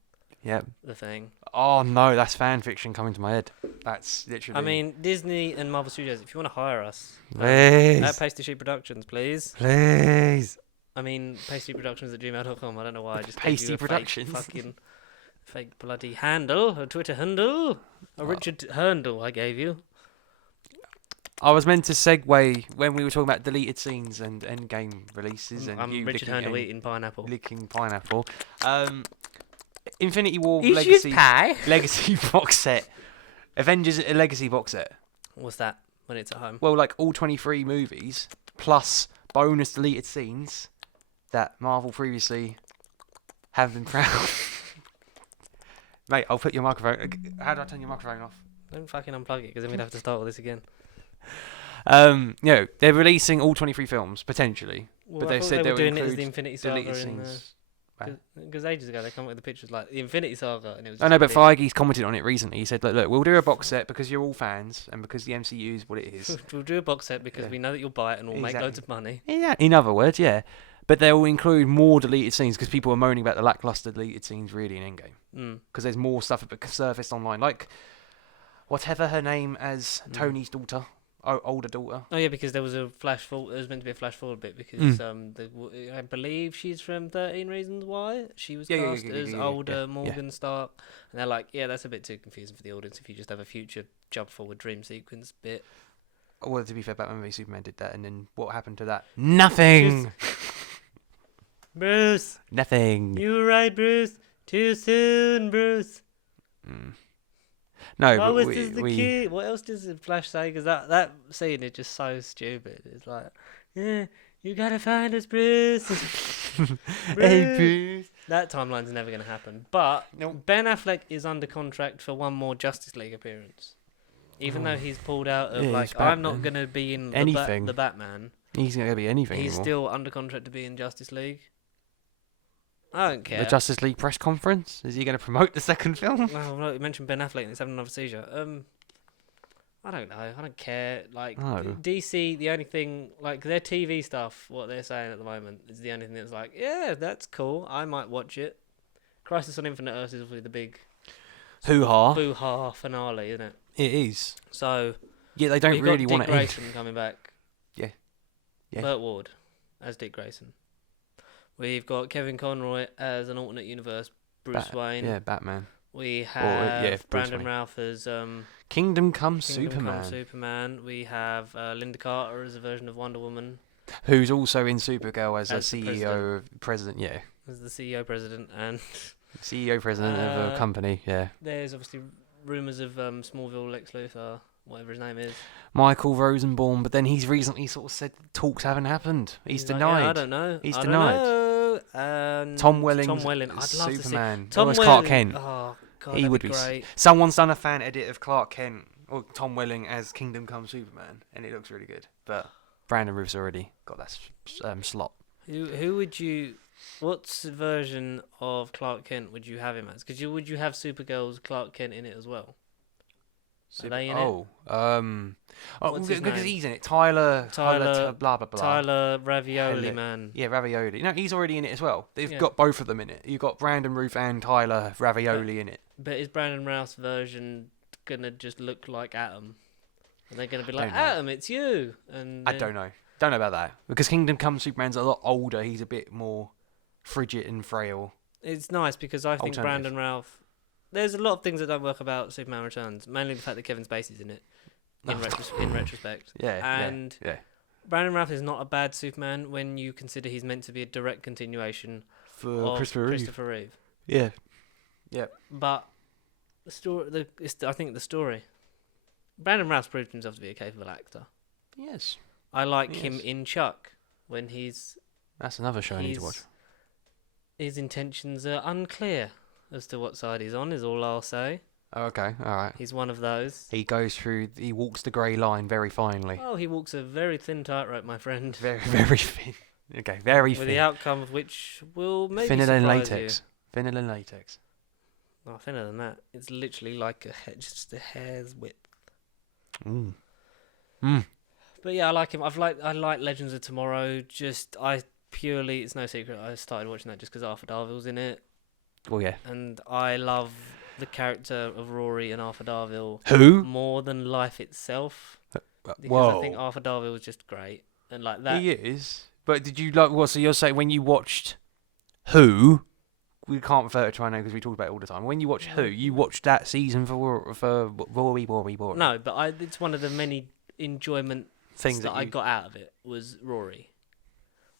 the Thing. Oh no, that's fan fiction coming to my head. That's literally. I mean, Disney and Marvel Studios, if you want to hire us, please. At Pasty Sheep Productions, please. Please. I mean, pastyproductions@gmail.com. I don't know why I just Pasty gave you a Productions. fake bloody handle, a Twitter handle, Richard Herndl I gave you. I was meant to segue when we were talking about deleted scenes and endgame releases, and I'm Richard Herndl eating pineapple. Licking pineapple. Infinity War Legacy box set. Avengers Legacy box set. What's that when it's at home? Well, like all 23 movies plus bonus deleted scenes that Marvel previously have been proud. Mate, I'll put your microphone. How do I turn your microphone off? Don't fucking unplug it, because then we'd have to start all this again. They're releasing all 23 films potentially, but they said they were doing include it as the Infinity Saga scenes. Because ages ago they come up with the pictures like the Infinity Saga, and it was. I know, but Feige's commented on it recently. He said, "Look, we'll do a box set because you're all fans and because the MCU is what it is. We'll do a box set because we know that you'll buy it and we'll make loads of money." Yeah, in other words, yeah. But they will include more deleted scenes because people are moaning about the lackluster deleted scenes really in Endgame. Because there's more stuff that surfaced online, like whatever her name as Tony's daughter. Older daughter. Oh yeah, because there was a flash forward. There was meant to be a flash forward bit because I believe she's from 13 Reasons Why. She was cast as older Morgan Stark, and they're like, yeah, that's a bit too confusing for the audience if you just have a future jump forward dream sequence bit. Well, to be fair, Batman v Superman did that, and then what happened to that? Nothing. Bruce. Nothing. You were right, Bruce. Too soon, Bruce. No, but was this the key? What else does the Flash say? Because that scene is just so stupid. It's like, yeah, you gotta find us, Bruce. Hey, Bruce. That timeline's never gonna happen. But Ben Affleck is under contract for one more Justice League appearance, even though he's pulled out of I'm not gonna be in the Batman. He's not gonna be anything. He's anymore. still under contract to be in Justice League. I don't care. The Justice League press conference? Is he going to promote the second film? No, you mentioned Ben Affleck and he's having another seizure. I don't know. I don't care. Like, DC, the only thing, like, their TV stuff, what they're saying at the moment, is the only thing that's like, yeah, that's cool. I might watch it. Crisis on Infinite Earths is obviously the big hoo-ha finale, isn't it? It is. So, yeah, they don't really want it. Dick Grayson coming back. Yeah. Burt Ward as Dick Grayson. We've got Kevin Conroy as an alternate universe Bruce Wayne. Yeah, Batman. We have Brandon Wayne. Routh as Kingdom Come Superman. We have Linda Carter as a version of Wonder Woman, who's also in Supergirl as a CEO president. Yeah, as the CEO president and CEO president of a company. Yeah. There's obviously rumours of Smallville Lex Luthor, whatever his name is. Michael Rosenbaum, but then he's recently sort of said talks haven't happened. He's denied. Like, yeah, I don't know. He's denied. Tom Welling. I'd love Superman. To see Tom Clark Kent. Oh God, he would be great. Someone's done a fan edit of Clark Kent or Tom Welling as Kingdom Come Superman, and it looks really good. But Brandon Routh's already got that slot. Who would you? What version of Clark Kent would you have him as? Because would you have Supergirl's Clark Kent in it as well? Are they in it? Because he's in it. Tyler, blah blah blah. Tyler Ravioli, man. Yeah, Ravioli. No, he's already in it as well. They've got both of them in it. You've got Brandon Routh and Tyler Ravioli in it. But is Brandon Routh's version gonna just look like Atom? Are they gonna be like, Atom, it's you? And I don't know. Don't know about that. Because Kingdom Come Superman's a lot older. He's a bit more frigid and frail. It's nice because I think Brandon Routh... There's a lot of things that don't work about Superman Returns, mainly the fact that Kevin Spacey's in it. in retrospect. And yeah. Brandon Routh is not a bad Superman when you consider he's meant to be a direct continuation For of Christopher Reeve. Reeve. Yeah. Yeah. But the story, I think the story. Brandon Routh proved himself to be a capable actor. Yes. I like him in Chuck when That's another show I need to watch. His intentions are unclear as to what side he's on, is all I'll say. Oh, okay, alright. He's one of those. He walks the grey line very finely. Oh, he walks a very thin tightrope, my friend. Very, very thin. Okay, very thin. With the outcome of which will maybe thinner surprise than you. latex. Thinner than latex. No, thinner than that. It's literally like just a hair's width. Mm. But yeah, I like him. I like Legends of Tomorrow. It's no secret, I started watching that just because Arthur Darville's in it. Well, yeah. And I love the character of Rory and Arthur Darville. Who? More than life itself. Because Whoa. I think Arthur Darville was just great. And like that. He is. But did you like what? So you're saying when you watched Who? We can't refer to it, I know, because we talk about it all the time. When you watch Who, you watched that season for Rory. No, but it's one of the many enjoyment things that I got out of it was Rory.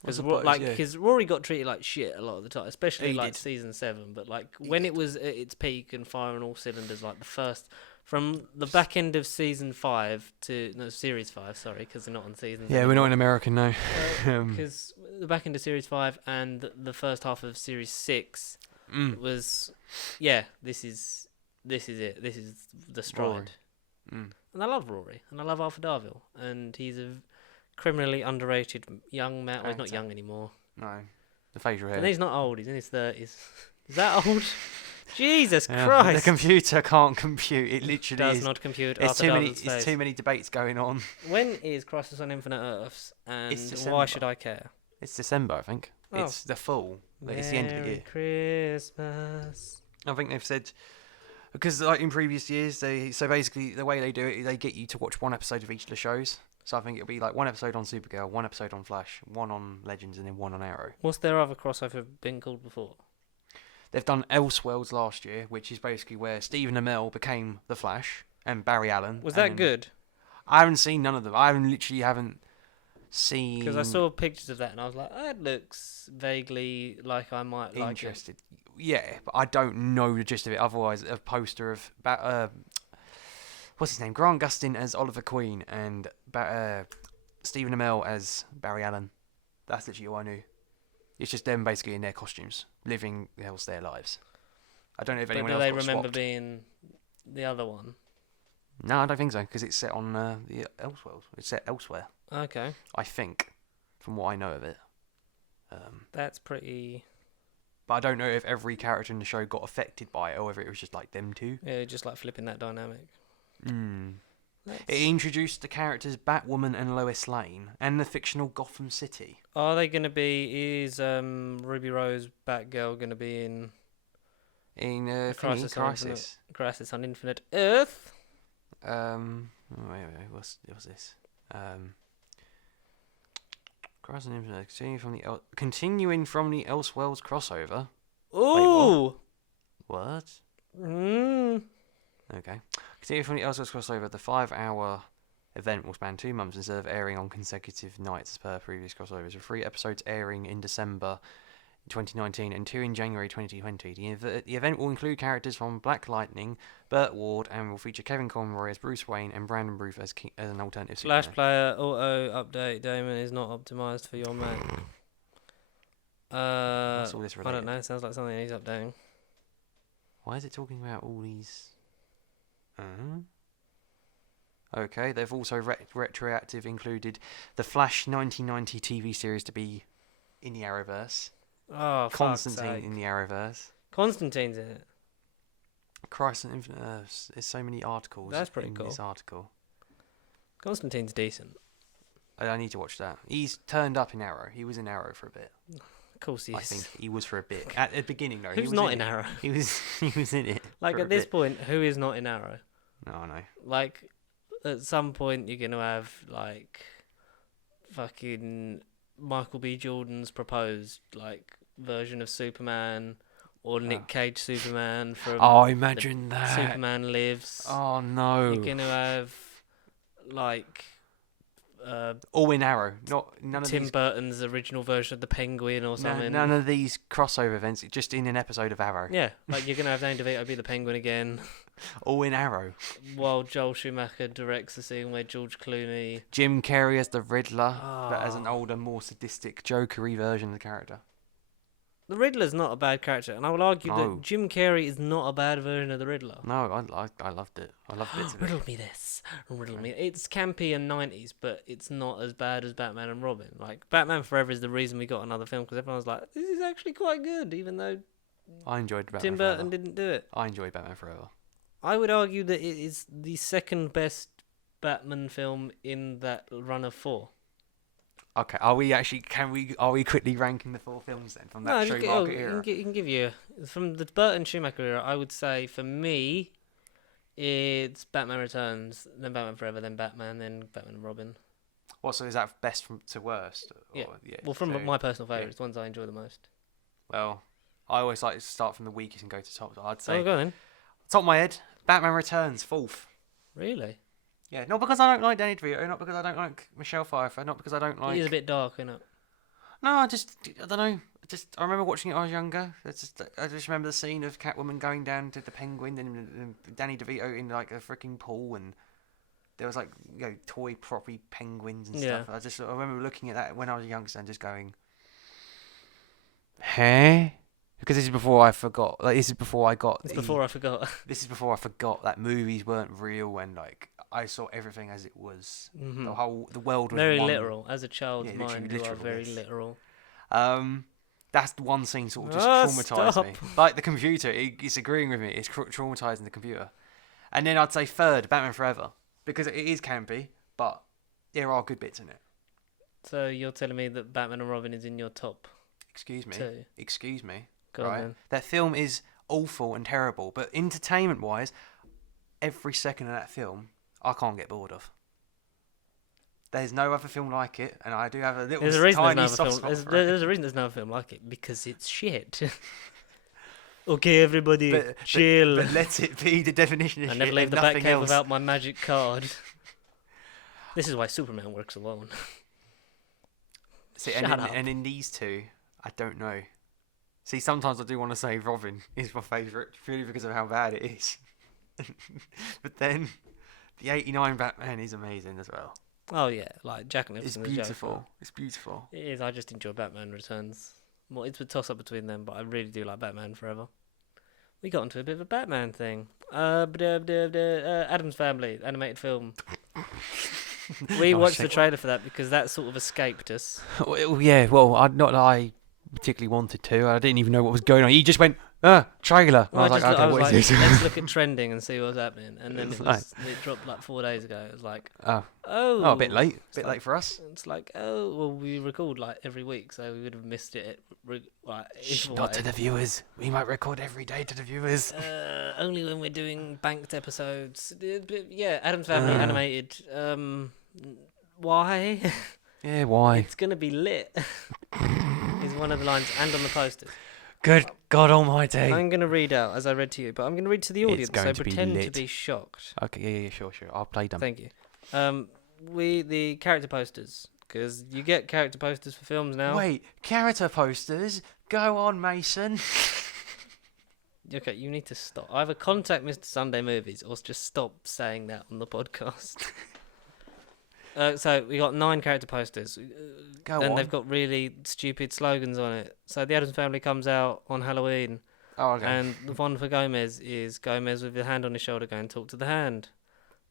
Because Rory got treated like shit a lot of the time, especially season 7. But when it was at its peak and firing all cylinders, like from the back end of season 5 to series 5, sorry, because they're not on seasons. Yeah, we're not in American now. Because the back end of series 5 and the first half of series 6 was, this is it. This is the stride. And I love Rory, and I love Arthur Darville, and he's a criminally underrated young man. Well, he's not young anymore. No, the facial hair. And he's not old. He's in his 30s. Is that old? Jesus Christ! The computer can't compute. It literally does not compute. It's too many debates going on. When is Crisis on Infinite Earths? And why should I care? It's December, I think. Oh. It's the fall. It's the end of the year. Christmas. I think they've said because in previous years basically the way they do it, they get you to watch one episode of each of the shows. So I think it'll be like one episode on Supergirl, one episode on Flash, one on Legends, and then one on Arrow. What's their other crossover been called before? They've done Elseworlds last year, which is basically where Stephen Amell became the Flash and Barry Allen. Was that good? I haven't seen none of them. I haven't seen. Because I saw pictures of that and I was like, that looks vaguely like I might like it. Interested. Yeah, but I don't know the gist of it. Otherwise, a poster of what's his name? Grant Gustin as Oliver Queen and Stephen Amell as Barry Allen. That's literally all I knew. It's just them basically in their costumes, living their lives. I don't know if anyone else got swapped. Do they remember being the other one? No, I don't think so, because it's set on the Elseworlds. It's set elsewhere. Okay. I think, from what I know of it. That's pretty... But I don't know if every character in the show got affected by it, or whether it was just like them two. Yeah, just like flipping that dynamic. It introduced the characters Batwoman and Lois Lane, and the fictional Gotham City. Are they going to be... Is Ruby Rose Batgirl going to be in... Crisis on Infinite Earth? Wait, what's this? Crisis on Infinite, continuing from the Elseworlds crossover. Ooh! What? Mm. Okay. Continuing from the Elseworlds crossover, the 5-hour event will span 2 months instead of airing on consecutive nights as per previous crossovers, with 3 episodes airing in December 2019 and 2 in January 2020. The event will include characters from Black Lightning, Burt Ward, and will feature Kevin Conroy as Bruce Wayne and Brandon Routh as an alternative Flash Superman. Player auto update. Damon is not optimized for your Mac. What's all this related? I don't know. Sounds like something he's updating. Why is it talking about all these? Okay, they've also retroactive included the Flash 1990 TV series to be in the Arrowverse. Oh, Constantine in the Arrowverse. Constantine's in it. Christ and Infinite Earths. There's so many articles. That's pretty cool. This article. Constantine's decent. I need to watch that. He's turned up in Arrow. He was in Arrow for a bit. Of course he is. I think he was for a bit. At the beginning, though. Who's not in Arrow? He was in it. Like, at this point, who is not in Arrow? No, I know. Like, at some point, you're going to have, like, fucking Michael B. Jordan's proposed, like, version of Superman, or Nick Cage Superman from... Oh, imagine that. Superman Lives. Oh, no. You're going to have... like All in Arrow, none of Tim these. Burton's original version of the Penguin or No, something. none of these crossover events. Just in an episode of Arrow. Yeah, like you're gonna have Danny DeVito be the Penguin again, All in Arrow. while Joel Schumacher directs the scene where George Clooney. Jim Carrey as the Riddler, but as an Oh. older, more sadistic, jokery version of the character. The Riddler's not a bad character, and I will argue No. that Jim Carrey is not a bad version of the Riddler. No, I loved it. I loved bits of it. Riddle me this, riddle me. It's campy and 90s, but it's not as bad as Batman and Robin. Like Batman Forever is the reason we got another film because everyone was like, "This is actually quite good," even though I enjoyed Batman Tim Forever. Burton didn't do it. I enjoyed Batman Forever. I would argue that it is the second best Batman film in that run of 4. Okay, are we quickly ranking the 4 films then from that Schumacher era? He can give you from the Burton Schumacher era. I would say for me, it's Batman Returns, then Batman Forever, then Batman, then Batman and Robin. What, so is that best from to worst? Or, Yeah. Well, from so- my personal favourites, ones I enjoy the most. Well, I always like to start from the weakest and go to top. So I'd say Oh, go on then. top of my head, Batman Returns, 4th. Really? Yeah, not because I don't like Danny DeVito, not because I don't like Michelle Pfeiffer, not because I don't like. It is a bit dark, isn't it? No, I don't know. I remember watching it when I was younger. I just remember the scene of Catwoman going down to the Penguin and Danny DeVito in like a freaking pool, and there was like toy proppy penguins and stuff. I remember looking at that when I was a youngster and just going, "Hey." Because this is before I forgot. Like this is before I got. It's before I forgot. This is before I forgot that movies weren't real and like I saw everything as it was. Mhm. The world was Very one. literal. As a child's Yeah, mind, you are literal, very yes. literal. That's the one scene sort of just traumatized Stop. me. Like the computer, it's agreeing with me. It's traumatizing the computer. And then I'd say third, Batman Forever, because it is campy, but there are good bits in it. So you're telling me that Batman and Robin is in your top Excuse me. 2? Excuse me. Go on right? then. That film is awful and terrible, but entertainment-wise, every second of that film, I can't get bored of. There's no other film like it, and I do have a little There's a reason there's tiny no soft other spot film. for it. There's a reason there's no film like it because it's shit. Okay, everybody, chill. But let it be the definition of I shit never leave and the nothing Batcave else. without my magic card. This is why Superman works alone. See, Shut up. and in these two, I don't know. See, sometimes I do want to say Robin is my favourite purely because of how bad it is. But then the '89 Batman is amazing as well. Oh yeah, like Jack It's Nicholson as Joker. beautiful. It's beautiful. It is. I just enjoy Batman Returns. Well, it's a toss up between them, but I really do like Batman Forever. We got into a bit of a Batman thing. Addams Family animated film. We Oh, watched shit. the trailer for that because that sort of escaped us. Well, yeah, well, not that I particularly wanted to. I didn't even know what was going on. He just went, trailer. And I was like, okay, what is this? Let's look at trending and see what's happening. And then It's it dropped like 4 days ago. It was like, Oh, oh, a bit late. It's Bit like- late for us. It's like, oh, well, we record like every week, so we would have missed it. Shh, either not way. to the viewers. We might record every day to the viewers. Only when we're doing banked episodes. Yeah, Adam's Family animated. Why? Yeah, why? It's gonna be lit. Is one of the lines, and on the posters. Good God Almighty. I'm gonna read out as I read to you, but I'm gonna read to the It's audience. going So to be pretend to lit. be shocked. Okay, yeah, sure. I'll play them. Thank you. The character posters, because you get character posters for films now. Wait, character posters? Go on, Mason. Okay, you need to stop. Either contact Mr. Sunday Movies or just stop saying that on the podcast. So we got 9 character posters. Go and on. they've got really stupid slogans on it. So the Addams Family comes out on Halloween, Oh, okay. and the one for Gomez is Gomez with the hand on his shoulder going, talk to the hand.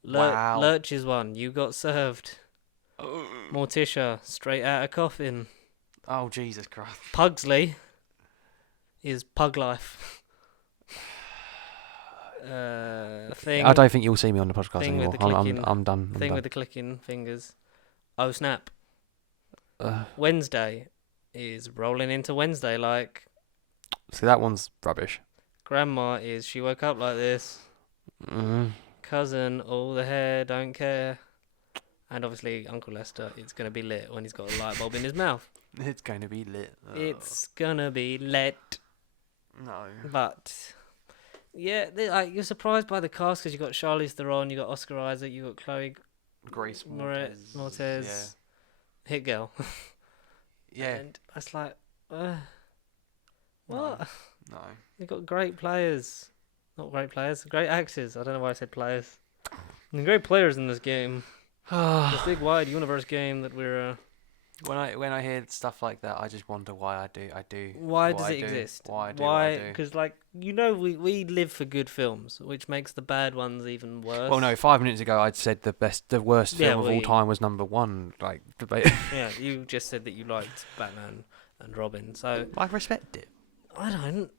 Wow. Lurch is one, you got served. Morticia, straight out of coffin. Oh, Jesus Christ. Pugsley is Pug Life. Thing I don't think you'll see me on the podcast thing with anymore. the clicking- I'm done. I'm thing done. with the clicking fingers. Oh snap. Uh, Wednesday is rolling into Wednesday like. see, that one's rubbish. Grandma is she woke up like this. Cousin, all the hair, don't care. And obviously Uncle Lester, it's going to be lit when he's got a light bulb in his mouth. It's going to be lit. It's going to be lit. No. But, yeah, you're surprised by the cast because you got Charlize Theron, you got Oscar Isaac, you got Chloe Grace Mortez, Hit Girl. Yeah. And it's like, No. what? No. You've got great players. Not great players, great actors. I don't know why I said players. And great players in this game. This big wide universe game that we're. When I hear stuff like that, I just wonder why I do. Why does it exist? Why I do what I do. Because, like, we live for good films, which makes the bad ones even worse. Well, no, 5 minutes ago I'd said the worst film of all time was number one. Like, debate. Yeah, you just said that you liked Batman and Robin, so I respect it. I don't.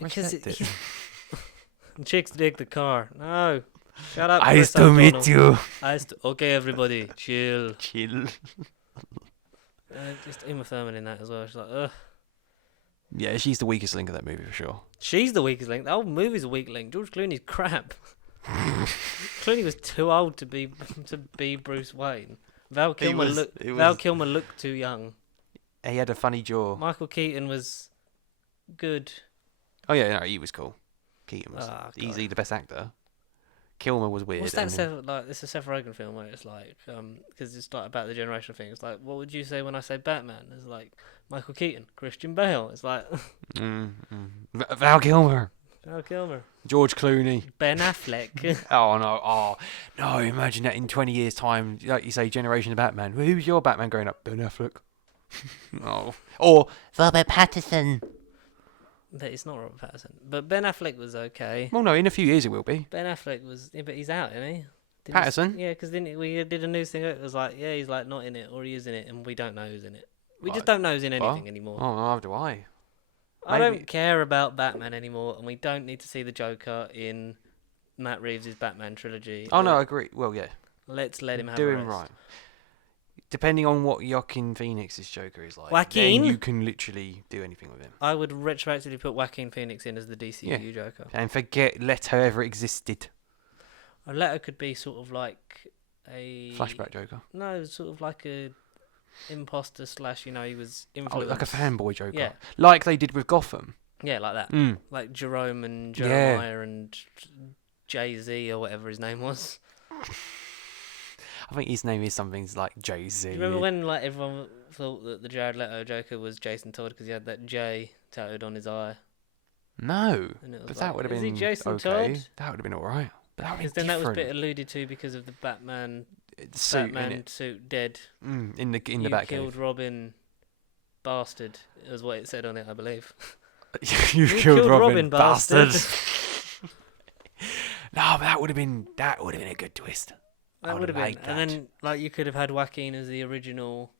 I respect it. Chicks dig the car. No, shut up. Nice to meet you. Okay, everybody, chill. Chill. Just Uma Thurman in that as well. She's like, ugh. Yeah, she's the weakest link of that movie for sure. She's the weakest link. The whole movie's a weak link. George Clooney's crap. Clooney was too old to be Bruce Wayne. Val Kilmer looked too young. He had a funny jaw. Michael Keaton was good. Oh yeah, no, he was cool. Keaton was easily the best actor. Kilmer was weird. What's that? Like, it's a Seth Rogen film where it's like, because it's like about the generational thing. It's like, what would you say when I say Batman? It's like Michael Keaton, Christian Bale. It's like Val Kilmer, Val Kilmer, George Clooney, Ben Affleck. Oh no! Imagine that in 20 years' time, like you say, generation of Batman. Well, who's your Batman growing up? Ben Affleck. Oh, or Robert Pattinson. It's not Robert Pattinson, but Ben Affleck was okay. Well, no, in a few years it will be. Ben Affleck was, but he's out, isn't he? Pattinson? Yeah, because then we did a news thing. It was like, yeah, he's like not in it, or he is in it, and we don't know who's in it. We just don't know who's in anything anymore. Oh, neither do I. I don't care about Batman anymore, and we don't need to see the Joker in Matt Reeves' Batman trilogy. Oh no, I agree. Well, yeah. Let's let him have do a him rest. right. Depending on what Joaquin Phoenix's Joker is like, Joaquin? then you can literally do anything with him. I would retroactively put Joaquin Phoenix in as the DCU Joker. And forget Leto ever existed. A Leto could be sort of like a Flashback Joker. No, sort of like a imposter / he was influenced. Like a fanboy Joker. Yeah. Like they did with Gotham. Yeah, like that. Like Jerome and Jeremiah and Jay-Z or whatever his name was. I think his name is something like Jay-Z. Do you remember when like everyone thought that the Jared Leto Joker was Jason Todd because he had that J tattooed on his eye? No, but like, that would have been he Jason okay. Todd? That would have been alright. Because then that was a bit alluded to because of the Batman suit dead. In the you Batcave. killed Robin, bastard, is what it said on it, I believe. you killed Robin, bastard. No, but that would have been a good twist. That would have been. And then like you could have had Joaquin as the original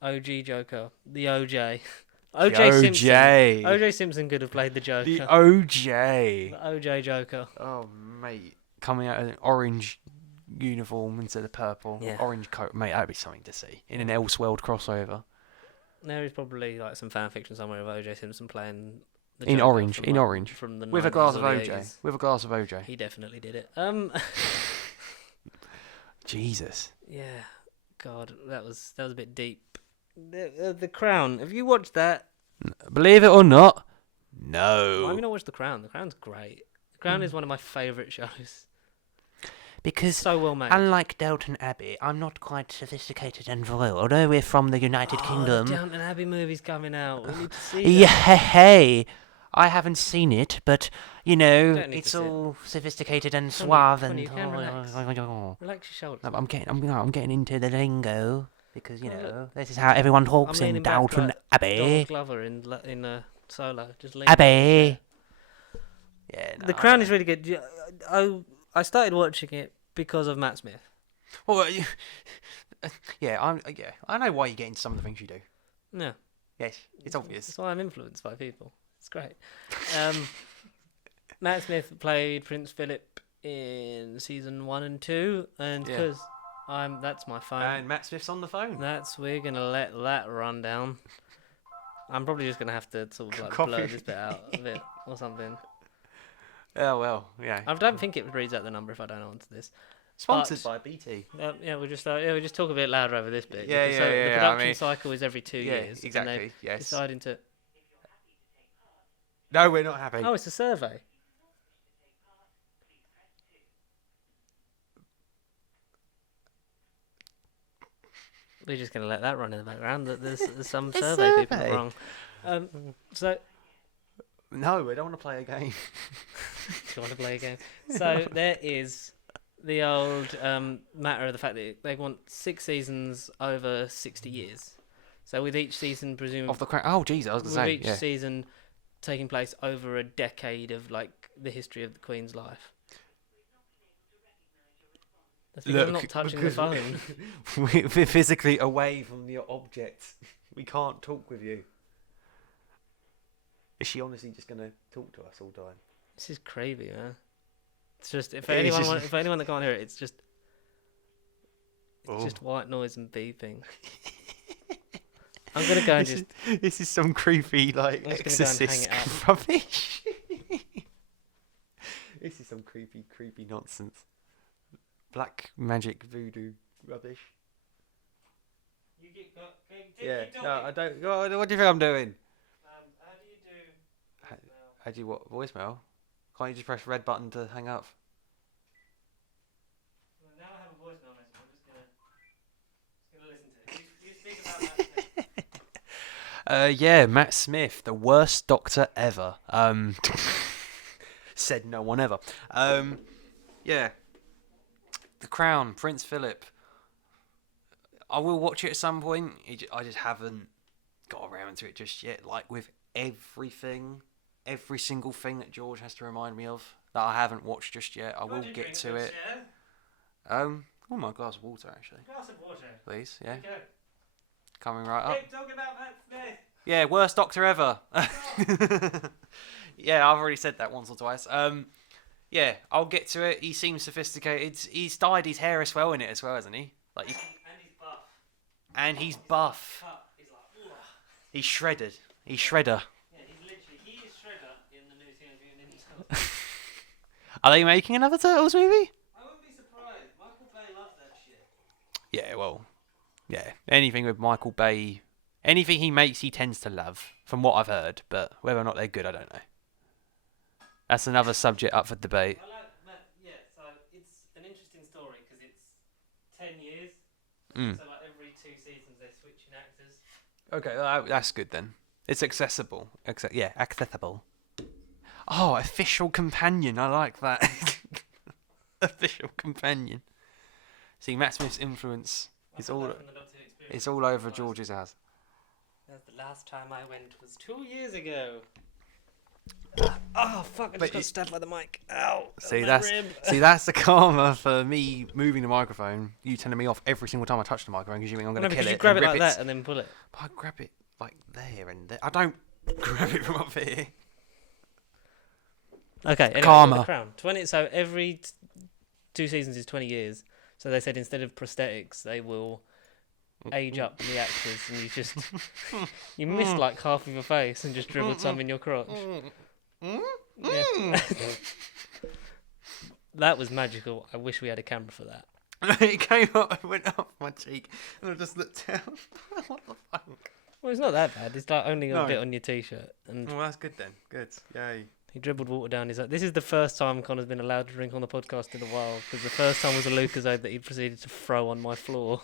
OG Joker, the OJ. Simpson. OJ Simpson could have played the Joker. The OJ. The OJ Joker. Oh mate, coming out in an orange uniform instead of purple. Yeah. Orange coat, mate. That'd be something to see in an Elseworld crossover. There is probably like some fan fiction somewhere of OJ Simpson playing the in Joker orange, from, orange, from the with a 90s glass or of the OJ. 80s. With a glass of OJ. He definitely did it. Jesus. Yeah, God, that was a bit deep. The Crown. Have you watched that? Believe it or not, no. Why have you not watched The Crown? The Crown's great. The Crown is one of my favourite shows. Because so well made. Unlike Downton Abbey, I'm not quite sophisticated and royal. Although we're from the United Kingdom. The Downton Abbey movie's coming out. We need to see that. Yeah, hey. I haven't seen it, but it's all sophisticated and suave and. You can relax. Relax your shoulders. I'm getting into the lingo because this is how everyone talks in Downton Abbey. Donald Glover in Solo, just Abbey. Yeah, The Crown is really good. I started watching it because of Matt Smith. Well, I know why you get into some of the things you do. Yeah. Yes, it's obvious. That's why I'm influenced by people. It's great. Matt Smith played Prince Philip in season 1 and 2, and because that's my phone. And Matt Smith's on the phone. We're gonna let that run down. I'm probably just gonna have to sort of like blur this bit out a bit or something. Oh well, yeah. I don't think it reads out the number if I don't answer this. Sponsored by BT. We'll just talk a bit louder over this bit. Yeah. The production cycle is every 2 years. Exactly. Yes. Deciding to. No, we're not happy. Oh, it's a survey. We're just going to let that run in the background. That there's some A survey people survey. wrong. So, No, we don't want to play a game. do you want to play a game? So there is the old matter of the fact that they want 6 seasons over 60 years. So with each season, presumably, Off the Crown. Oh, jeez, I was with going to each say, yeah. season taking place over a decade of like the history of the Queen's life. That's because I'm not touching the phone. We're physically away from your object. We can't talk with you. Is she honestly just going to talk to us all the time? This is crazy, man. It's just if It is anyone just- if anyone that can't hear it, it's just Oh. just white noise and beeping. I'm gonna go and This is some creepy, like, I'm just gonna go and hang exorcist it up. rubbish. This is some creepy nonsense. Black magic voodoo rubbish. Yeah, no, I don't. What do you think I'm doing? How do you do? How do you what? Voicemail? Can't you just press red button to hang up? Well, now I have a voicemail message. I'm just gonna listen to it. You speak about that. Yeah, Matt Smith, the worst doctor ever. Said no one ever. Yeah. The Crown, Prince Philip. I will watch it at some point. I just haven't got around to it just yet. Like with everything, every single thing that George has to remind me of that I haven't watched just yet. I will get to it. Oh, my glass of water actually. Glass of water. Please, yeah. Okay. Coming right up. Keep talking about Matt Smith. Yeah, worst doctor ever. Yeah, I've already said that once or twice. Yeah, I'll get to it. He seems sophisticated. He's dyed his hair as well in it as well, hasn't he? Like, And he's buff. and he's buff. He's like, ugh. He's shredded. He's shredder. Yeah, he is Shredder in the new Teenage Mutant Ninja Turtles. Are they making another Turtles movie? I wouldn't be surprised. Michael Bay loves that shit. Yeah, well, yeah. Anything with Michael Bay, anything he makes, he tends to love, from what I've heard. But whether or not they're good, I don't know. That's another subject up for debate. I like Matt. Yeah, so it's an interesting story because it's 10 years. Mm. So like every 2 seasons they're switching actors. Okay, that's good then. It's accessible. Yeah, accessible. Oh, official companion. I like that. Official companion. See, Matt Smith's influence is all. It's all over George's house. That's the last time I went was 2 years ago. Oh fuck! I But just got stabbed by the mic. Ow! See, my that's rib. that's the karma for me moving the microphone. You turning me off every single time I touch the microphone because you think I'm going No, to because kill you it. grab and it rip like that and then pull it. But I grab it like there and there. I don't grab it from up here. Okay, anyway, Karma. The Crown. 20. So every 2 seasons is 20 years. So they said instead of prosthetics, they will age up the actors, and you missed like half of your face and just dribbled some in your crotch. Yeah. That was magical. I wish we had a camera for that. It came up and went up my cheek, and I just looked down. What the fuck? Well, it's not that bad. It's like only a No. bit on your t-shirt, and Well, that's good then. Good. Yay. he dribbled water down his. This is the first time Connor's been allowed to drink on the podcast in a while, because the first time was a Lucasade that he proceeded to throw on my floor.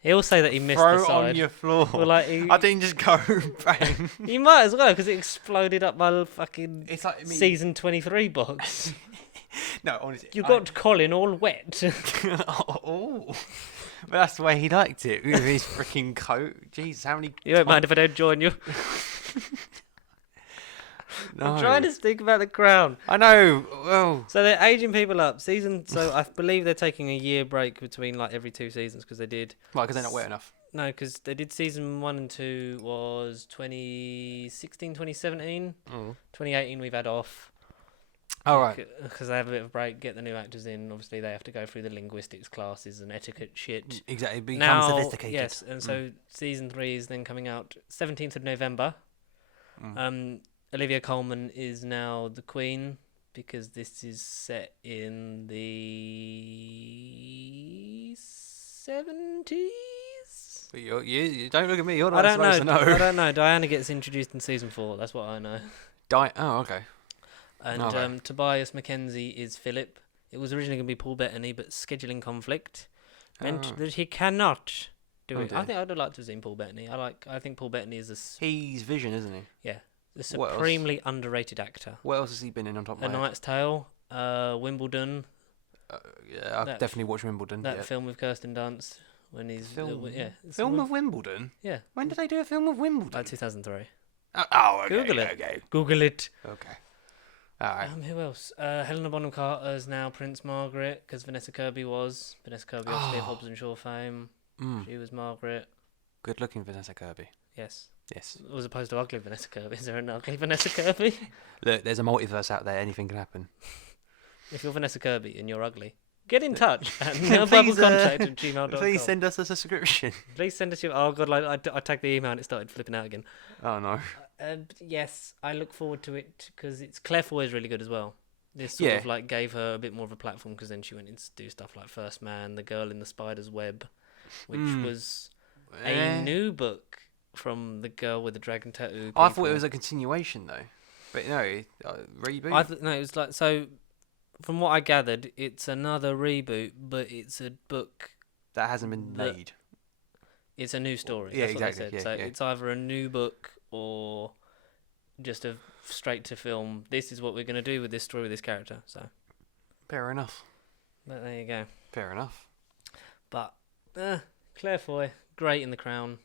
He'll say that he missed Throw the side. on your floor. Well, like he, I didn't just go bang. he might as well, because it exploded up my fucking It's like season 23 box. No, honestly. You got Colin all wet. Oh. But that's the way he liked it with his freaking coat. Jesus, how many? You don't mind if I don't join you? No. I'm trying to think about the Crown. I know. Well. So they're aging people up. So I believe they're taking a year break between like every 2 seasons, because they did. Right, because they're not wet enough. No, because they did season 1 and 2 was 2016, 2017. 2018 we've had off. All right. Because they have a bit of a break, get the new actors in. Obviously, they have to go through the linguistics classes and etiquette shit. Exactly. It becomes Now, sophisticated. yes, and so season 3 is then coming out 17th of November. Olivia Colman is now the Queen, because this is set in the 70s. But you don't look at me. You're I not don't know. supposed to know. I don't know. Diana gets introduced in season 4. That's what I know. Oh, okay. And Okay. Tobias Mackenzie is Philip. It was originally going to be Paul Bettany, but scheduling conflict. meant that he cannot do Oh it. dear. I think I'd like to have seen Paul Bettany. I think Paul Bettany is He's Vision, isn't he? a What else? supremely underrated actor. What else has he been in on top of A my head? Knight's Tale, Wimbledon, Yeah, I've that- definitely watched Wimbledon. that Yeah. film with Kirsten Dunst when he's Film? it's Film of Wimbledon? yeah, When did they do a film of Wimbledon? like 2003. Oh, okay. Google it. Okay. Google it. Okay. All right. Who else? Helena Bonham Carter is now Prince Margaret because Vanessa Kirby was. Vanessa Kirby, obviously, of Hobbs and Shaw fame. She was Margaret. Good looking Vanessa Kirby. Yes. Yes. As opposed to ugly Vanessa Kirby. Is there an ugly Vanessa Kirby? Look, there's a multiverse out there. Anything can happen. If you're Vanessa Kirby and you're ugly, get in touch at Please, nerdbubblecontact@gmail.com. Please send us a subscription. Please send us your. Oh god, like, I tagged the email and it started flipping out again. Oh no. And yes, I look forward to it because it's Claire Foy is really good as well. This sort of like gave her a bit more of a platform because then she went in to do stuff like First Man, The Girl in the Spider's Web, which was a new book from the girl with the dragon tattoo. I thought it was a continuation though, but no, reboot. No, it was like so. From what I gathered, it's another reboot, but it's a book. That hasn't been that- made. It's a new story. Yeah, That's exactly, what they said. yeah, So it's either a new book or just a straight to film. This is what we're going to do with this story with this character. So Fair enough. but there you go. Fair enough. But Claire Foy, great in The Crown,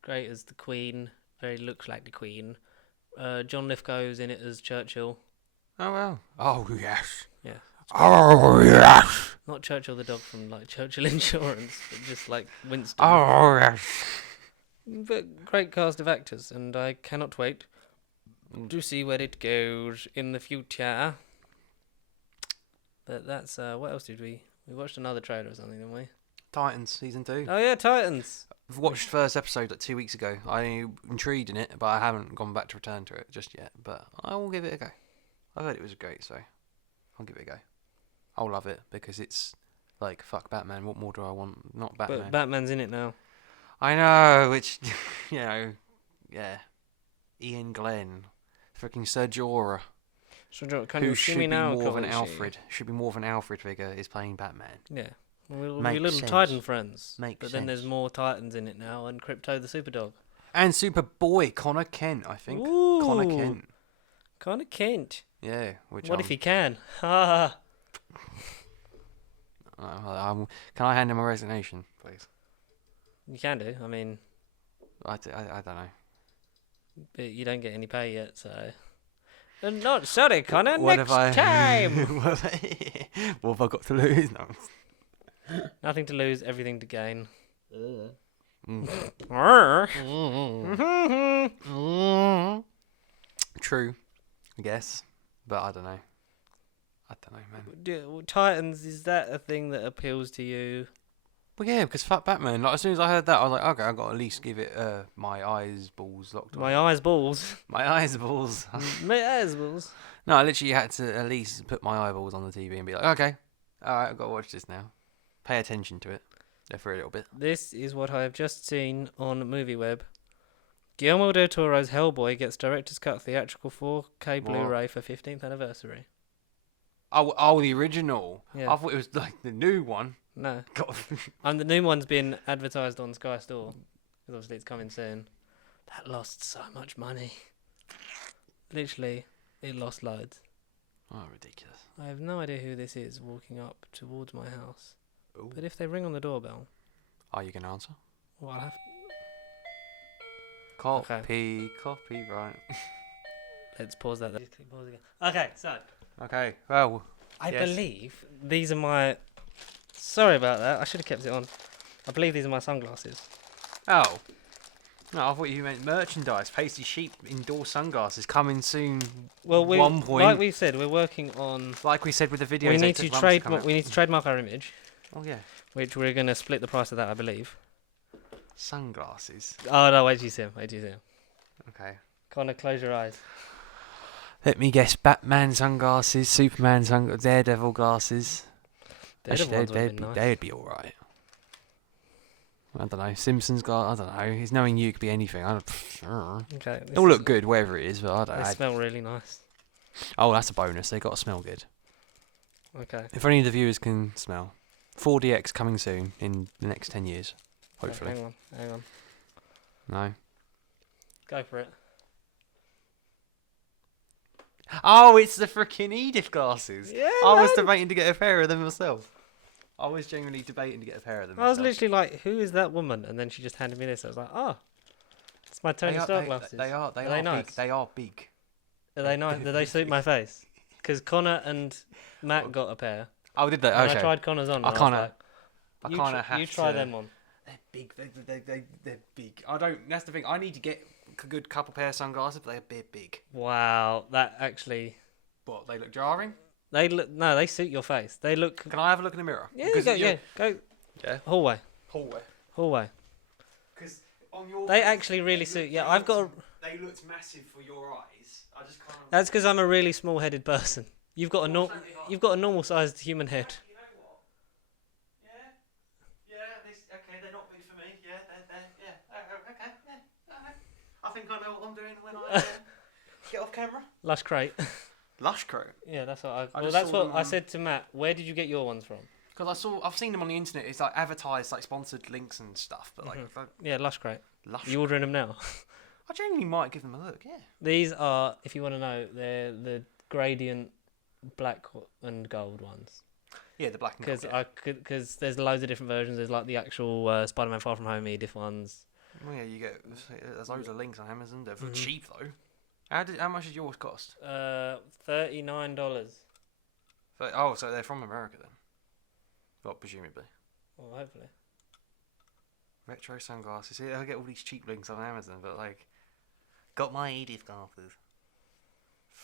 great as the Queen. Very looks like the Queen. John Lithgow's in it as Churchill. Oh well. Oh yes. Yeah. Oh yes. Not Churchill the dog from like Churchill Insurance, but just like Winston. Oh yes. But great cast of actors, and I cannot wait to see where it goes in the future. But that's what else did we watched another trailer or something, didn't we? Titans season 2. Oh yeah, Titans. I've watched first episode like 2 weeks ago. I'm intrigued in it, but I haven't gone back to return to it just yet. But I will give it a go. I heard it was great, so I'll give it a go. I'll love it because it's like fuck Batman. What more do I want? Not Batman. But Batman's in it now. I know, which yeah. Ian Glenn, freaking Sir Jorah, So can who you see should me be now? more of an Kovacic? Alfred. Should be more of an Alfred figure. Is playing Batman. Yeah. We'll be Makes little sense. Titan friends. Makes but then there's sense. more Titans in it now, and Crypto the Superdog. And Superboy Conor Kent, I think. Ooh. Conor Kent. Connor Kent. Yeah. Which What if he can? Ha can I hand him a resignation, please? You can do. I mean, I don't know. but you don't get any pay yet, so. Not sorry, Connor. What Next have I- time. what have I got to lose? No. Nothing to lose, everything to gain. True, I guess, but I don't know. I don't know, man. Titans, is that a thing that appeals to you? Well, yeah, because fuck Batman. Like as soon as I heard that, I was like, okay, I got to at least give it my eyes balls locked on. My eyes balls. My eyes balls. My eyes balls. No, I literally had to at least put my eyeballs on the TV and be like, okay, all right, I've got to watch this now. Pay attention to it for a little bit. This is what I have just seen on MovieWeb. Guillermo del Toro's Hellboy gets director's cut theatrical 4K Blu-ray for 15th anniversary. Oh, the original. Yeah. I thought it was like the new one. No. God. And the new one's been advertised on Sky Store. Because obviously it's coming soon. That lost so much money. Literally, it lost loads. Oh, ridiculous. I have no idea who this is walking up towards my house. Ooh. But if they ring on the doorbell, Are you going to answer? well, I'll have... Copyright. Let's pause that. Pause again. Okay, so... Okay, well, I yes. believe these are my... Sorry about that. I should have kept it on. I believe these are my sunglasses. Oh. No, I thought you meant merchandise. Pasty Sheep indoor sunglasses coming soon. Well, One point. like we said, we're working on... Like we said with the video. We need to trademark our image, Oh, yeah. which we're going to split the price of that, I believe. Sunglasses. Oh, no, wait till you see them. Wait till you see them. Okay. Connor, close your eyes. Let me guess. Batman sunglasses, Superman sunglasses, Daredevil glasses. Daredevil ones would have been nice. They'd be alright. I don't know. Simpsons glass. I don't know. It's knowing you could be anything. Okay. It'll look good, wherever it is, but I don't They know. smell really nice. Oh, that's a bonus. They got to smell good. Okay. If only the viewers can smell. 4DX coming soon in the next 10 years, hopefully. Hang on. No. Go for it. Oh, it's the freaking Edith glasses. Yeah, I was man. debating to get a pair of them myself. I was genuinely debating to get a pair of them I was myself. literally like, who is that woman? And then she just handed me this. I was like, oh, it's my Tony Stark glasses. They are nice? big. They are big. Are they nice? Do they suit my face? Because Connor and Matt got a pair. Oh, did they? And Okay. I tried Connor's on. I and kind was of. like, I kind of have you try to. them on. They're big. They're big. I don't. That's the thing. I need to get a good couple pair of sunglasses, but they're a bit big. Wow, that actually. What? They look jarring. They look. No, they suit your face. They look. Can I have a look in the mirror? Yeah, Because go. you're- Yeah, go. Yeah. Hallway. Hallway. Because on your. They face, actually really they suit. look- Yeah, they I've got. looked- They looked massive for your eyes. I just can't. That's because I'm a really small-headed person. You've got a You've got a normal-sized human head. You know what? Yeah. Okay. They're not big for me. Yeah. Okay. Yeah. I think I know what I'm doing when I get off camera. Lush Crate. Lush Crow. Yeah, that's what I. I Well, just that's saw what them I on- said to Matt. Where did you get your ones from? Because I've seen them on the internet. It's like advertised, like sponsored links and stuff. But like, Yeah, Lush Crate. Lush. You ordering them now? I genuinely might give them a look. Yeah. These are, if you want to know, they're the gradient black and gold ones. Yeah, the black and gold. Because there's loads of different versions. There's like the actual Spider-Man Far From Home Edith ones. Well, yeah, you get there's loads of links on Amazon. They're Mhm. cheap though. How much did yours cost? $39. Oh, so they're from America then. Well, presumably. Well, hopefully. Retro sunglasses. Yeah, I get all these cheap links on Amazon, but like, got my Edith glasses.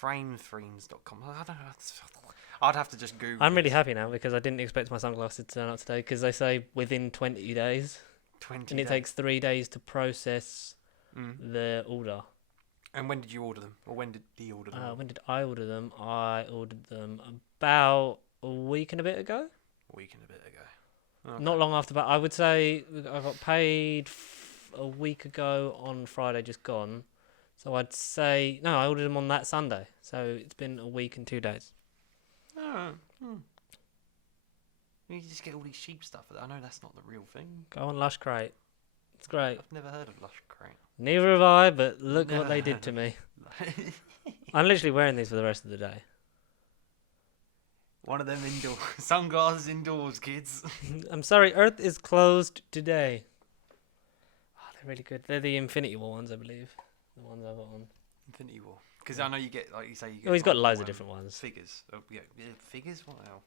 Framefreams.com. I don't know. I'd have to just Google. I'm really happy now because I didn't expect my sunglasses to turn up today because they say within 20 days. 20. And it takes 3 days to process the order. And when did you order them? Or when did he order them? When did I order them? I ordered them about a week and a bit ago. A week and a bit ago. Okay. Not long after, but I would say I got paid a week ago on Friday, just gone. So I'd say, no, I ordered them on that Sunday. So it's been a week and 2 days. Oh. You just get all these cheap stuff. I know that's not the real thing. Go on Lush Crate. It's great. I've never heard of Lush Crate. Neither have I, but look what they did to me. I'm literally wearing these for the rest of the day. One of them indoor sunglasses indoors, kids. I'm sorry, Earth is closed today. Oh, they're really good. They're the Infinity War ones, I believe. The ones I've got on. Infinity War. Because I know you get, like you say, you get. Oh, he's got like, loads of different ones. Figures. Oh, yeah, figures. What the hell?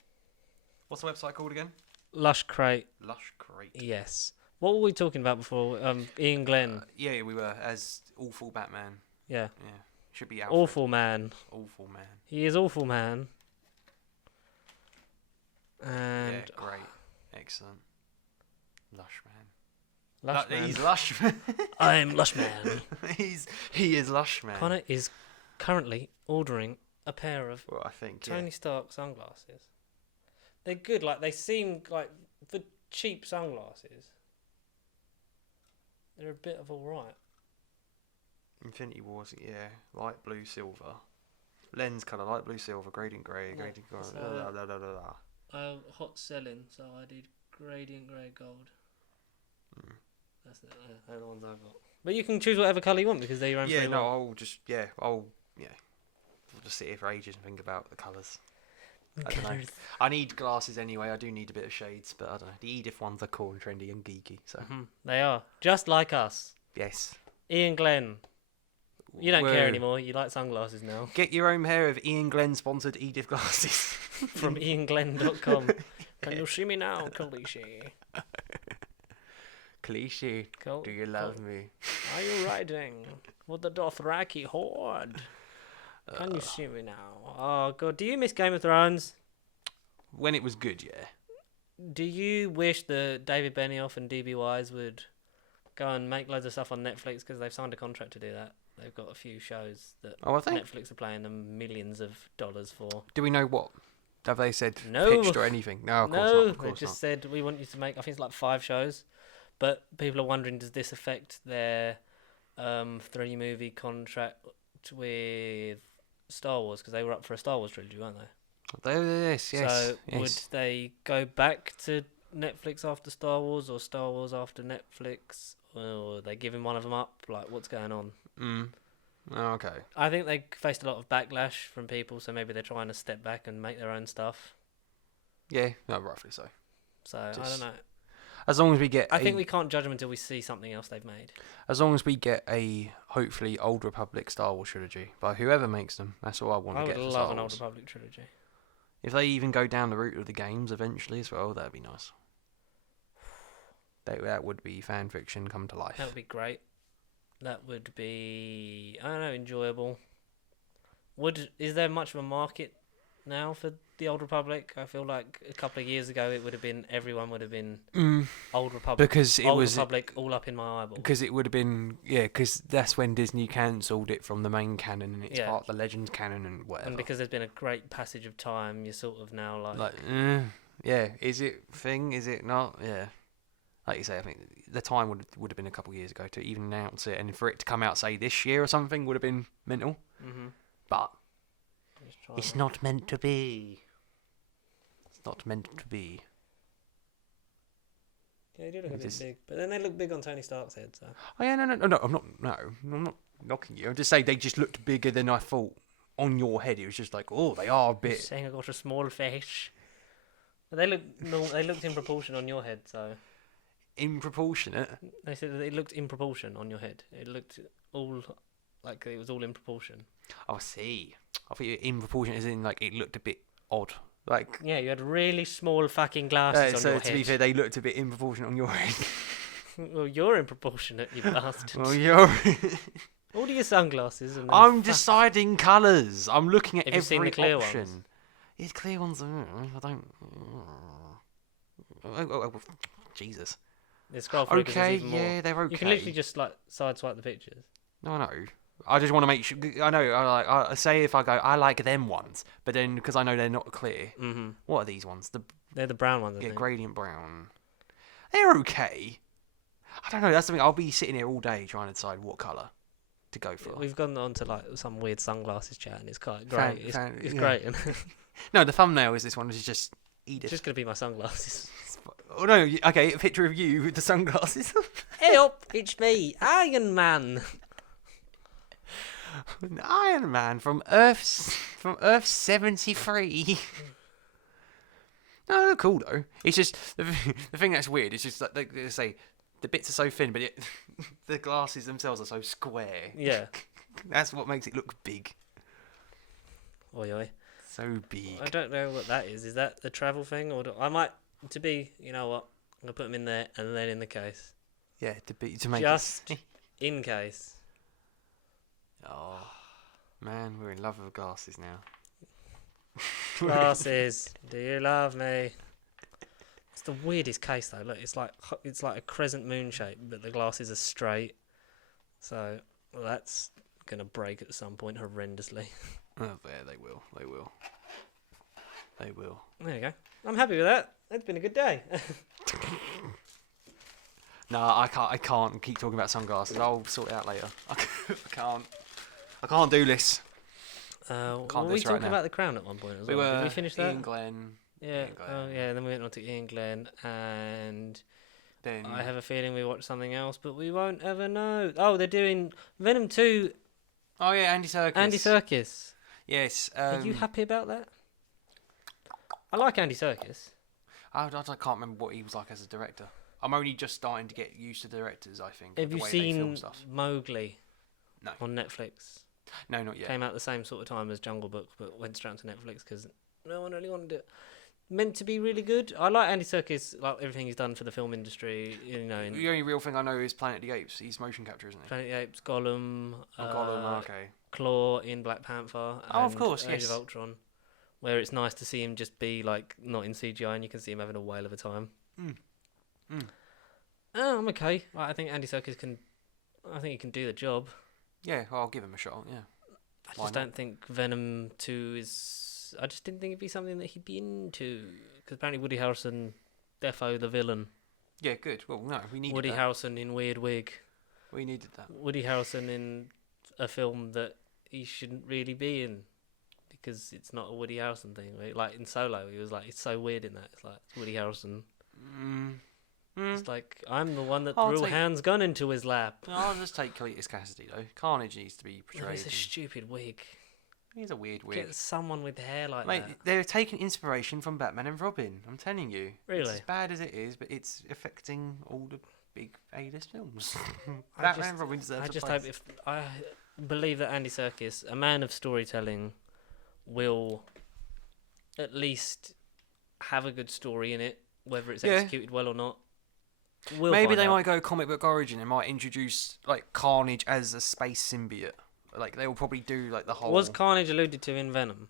What's the website called again? Lush Crate. Lush Crate. Yes. What were we talking about before? Ian Glenn. Yeah, we were as awful Batman. Yeah. Yeah, should be Alfred. Awful man. Awful man. He is awful man. And Yeah, great, excellent. Lush man. Lush man. He's lush man. I'm Lush man. he is lush man. Connor is currently ordering a pair of Well, I think Tony Stark sunglasses. They're good. Like they seem like for cheap sunglasses. They're a bit of alright. Infinity Wars. Yeah, light blue, silver. Lens color, light blue, silver, gradient grey, gradient gold. so- Blah, blah, blah, blah, blah. Hot selling, so I did gradient grey gold. That's they're the ones I've got. But you can choose whatever colour you want because they're your own Yeah, free no, will. I'll just sit here for ages and think about the colours. I don't know. I need glasses anyway. I do need a bit of shades, but I don't know. The Edith ones are cool and trendy and geeky. So They are just like us. yes. Ian Glenn. You don't care Whoa. anymore. You like sunglasses now. Get your own pair of Ian Glenn sponsored Edith glasses. From ianglenn.com. Can you see me now, Cliche? Cliche. Do you love me? Are you riding with the Dothraki horde? Can you see me now? Oh, God. Do you miss Game of Thrones? When it was good, yeah. Do you wish that David Benioff and DB Wise would go and make loads of stuff on Netflix because they've signed a contract to do that? They've got a few shows that Oh, I think. Netflix are paying them millions of dollars for. Do we know what? Have they said No. pitched or anything? No, of course No, not. Of they course just not. said we want you to make. I think it's like 5 shows, but people are wondering, does this affect their 3-movie contract with Star Wars? Because they were up for a Star Wars trilogy, weren't they? Yes, yes, So would yes. they go back to Netflix after Star Wars, or Star Wars after Netflix, or are they giving one of them up? Like, what's going on? Mm. Okay. I think they faced a lot of backlash from people, so maybe they're trying to step back and make their own stuff. Yeah, no, roughly so. So I don't Just know. as long as we get I think we can't judge them until we see something else they've made. as long as we get a hopefully Old Republic Star Wars trilogy by whoever makes them. That's all I want I to would get for love Star an Old Wars. Republic trilogy. If they even go down the route of the games eventually as well, that'd be nice. That would be fan fiction come to life. That would be great. That would be, I don't know, enjoyable. Is there much of a market now for the Old Republic? I feel like a couple of years ago everyone would have been Old Republic. Because it Old was Republic all up in my eyeball. because it would have been because that's when Disney cancelled it from the main canon and it's part of the Legends canon and whatever. And because there's been a great passage of time, you're sort of now like yeah, is it thing? Is it not? Yeah. Like you say, I think the time would have been a couple of years ago to even announce it, and for it to come out, say, this year or something, would have been mental. Mm-hmm. But it's not meant to be. It's not meant to be. Yeah, they do look a bit big, but then they look big on Tony Stark's head. So. Oh yeah, no, I'm not knocking you. I'm just saying they just looked bigger than I thought on your head. It was just like, oh, they are a bit. You're saying I got a small face. But they looked in proportion on your head, so. In proportionate. They said that it looked in proportion on your head. It looked all like it was all in proportion. Oh, I see. I think in proportion as in like it looked a bit odd. Like yeah, you had really small fucking glasses on your head. So to be fair, they looked a bit in proportion on your head. Well, you're improportionate, you bastard. Well, you're. Order your sunglasses. And I'm deciding colours. I'm looking at Have you seen the clear option. ones? Yeah, clear ones. I don't. Oh, Jesus. Scroll through 'cause there's Okay, even more. yeah, they're okay. You can literally just like sideswipe the pictures. No, I know. I just want to make sure. I know. I say if I go, I like them ones, but then because I know they're not clear. Mm-hmm. What are these ones? They're the brown ones. I Yeah, think. gradient brown. They're okay. I don't know. That's something I'll be sitting here all day trying to decide what colour to go for. We've gone on to like some weird sunglasses chat, and it's quite great. It's yeah. great. No, the thumbnail is this one. Is just Edith. It's just gonna be my sunglasses. Oh no! Okay, a picture of you with the sunglasses. Hey up, it's me, Iron Man. An Iron Man from Earth 73. No, they're cool though. It's just the thing that's weird. It's just like they say the bits are so thin, but the glasses themselves are so square. Yeah. That's what makes it look big. Oi oi. So big. I don't know what that is. Is that the travel thing, or I might to be? You know what? I'm gonna put them in there and then in the case, Yeah, to make just it. in case. Oh man, we're in love with glasses now. Glasses, do you love me? It's the weirdest case though. Look, it's like a crescent moon shape, but the glasses are straight. So that's gonna break at some point horrendously. Oh, yeah, they will. They will. They will. There you go. I'm happy with that. It's been a good day. No, I can't keep talking about sunglasses. I'll sort it out later. I can't do this. Were do we this right talking now. about The Crown at one point as We well? were. Did we finish that? Ian Glenn. Yeah. Ian Glenn. Oh, yeah. And then we went on to Ian Glenn, and Then I have a feeling we watched something else, but we won't ever know. Oh, they're doing Venom 2. Oh yeah, Andy Serkis. Andy Serkis. Yes. Are you happy about that? I like Andy Serkis. I can't remember what he was like as a director. I'm only just starting to get used to directors. I think. Have the you way they film seen stuff. Mowgli? No. On Netflix. No, not yet. Came out the same sort of time as Jungle Book, but went straight to Netflix because no one really wanted it. Meant to be really good. I like Andy Serkis, like everything he's done for the film industry. You know, in The only real thing I know is Planet of the Apes. He's motion capture, isn't he? Planet of the Apes, Gollum, Gollum, okay. Claw in Black Panther. Oh, of and course, Age yes. of Ultron, where it's nice to see him just be like not in CGI and you can see him having a whale of a time. Oh, I'm okay. I think Andy Serkis can. I think he can do the job. Yeah, well, I'll give him a shot. Yeah. I Why just not? don't think Venom 2 is. I just didn't think it'd be something that he'd be into. Because apparently Woody Harrelson, defo the villain. Yeah, good. Well, no, we needed Woody that. Harrelson in weird wig. We needed that. Woody Harrelson in a film that he shouldn't really be in. because it's not a Woody Harrelson thing. Right? Like in Solo, he was like, it's so weird in that. It's like it's Woody Harrelson. It's like I'm the one that threw Hans' gun into his lap. I'll just take Cletus Cassidy though. Carnage needs to be portrayed. It's a stupid wig. He's a weird wig. Get someone with hair like Mate, that. they're taking inspiration from Batman and Robin. I'm telling you. Really? It's as bad as it is, but it's affecting all the big A-list films. Batman and Robin deserves a place. I believe that Andy Serkis, a man of storytelling, will at least have a good story in it, whether it's executed well or not. Maybe they might go comic book origin and might introduce like Carnage as a space symbiote. Like they will probably do like the whole. Was Carnage alluded to in Venom?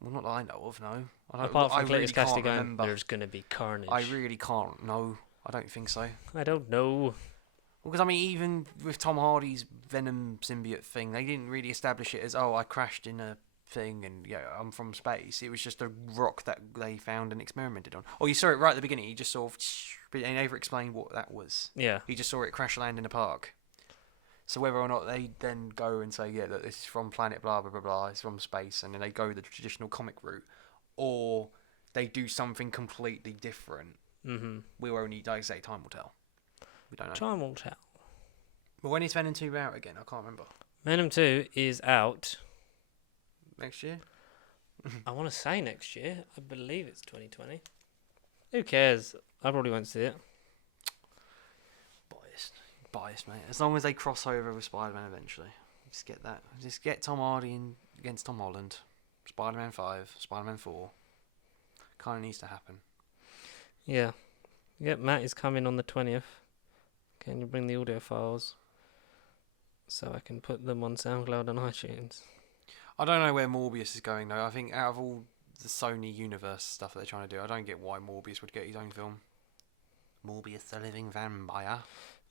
Well, not that I know of. No. Apart from Cletus Cassidy going, remember. there's going to be Carnage. I really can't. No, I don't think so. I don't know. Because I mean, even with Tom Hardy's Venom symbiote thing, they didn't really establish it as I crashed in a thing and I'm from space. It was just a rock that they found and experimented on. Or you saw it right at the beginning. You just sort of, but they never explained what that was. Yeah. You just saw it crash land in a park. So whether or not they then go and say, that this is from planet blah, blah, blah, blah, it's from space, and then they go the traditional comic route, or they do something completely different, we'll only, like I say, time will tell. We don't know. Time will tell. But when is Venom 2 out again? I can't remember. Venom 2 is out. Next year? I want to say next year. I believe it's 2020. Who cares? I probably won't see it. Biased, mate. As long as they cross over with Spider-Man eventually. Just get that. Just get Tom Hardy in against Tom Holland. Spider-Man 5, Spider-Man 4. Kind of needs to happen. Yeah. Yep, Matt is coming on the 20th. Can you bring the audio files so I can put them on SoundCloud and iTunes? I don't know where Morbius is going though. I think out of all the Sony universe stuff that they're trying to do, I don't get why Morbius would get his own film. Morbius the Living Vampire.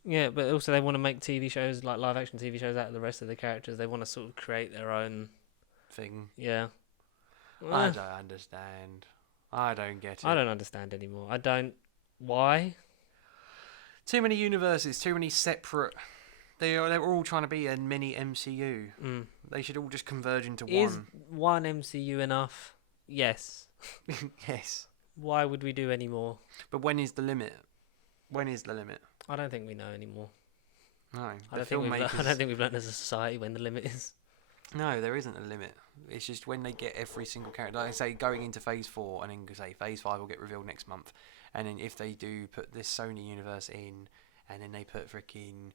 Yeah, but also they want to make TV shows, like live action TV shows, out of the rest of the characters. They want to sort of create their own thing. Yeah. I don't understand. I don't get it. I don't understand anymore. I don't. Why? Too many universes, too many separate. They're all trying to be a mini MCU. They should all just converge into one. Is one MCU enough? Yes. Yes. Why would we do any more? But when is the limit? When is the limit? I don't think we know anymore. No. I don't think we've learned as a society when the limit is. No, there isn't a limit. It's just when they get every single character. Like I say, going into Phase 4, and then say Phase 5 will get revealed next month. And then if they do put this Sony universe in, and then they put freaking,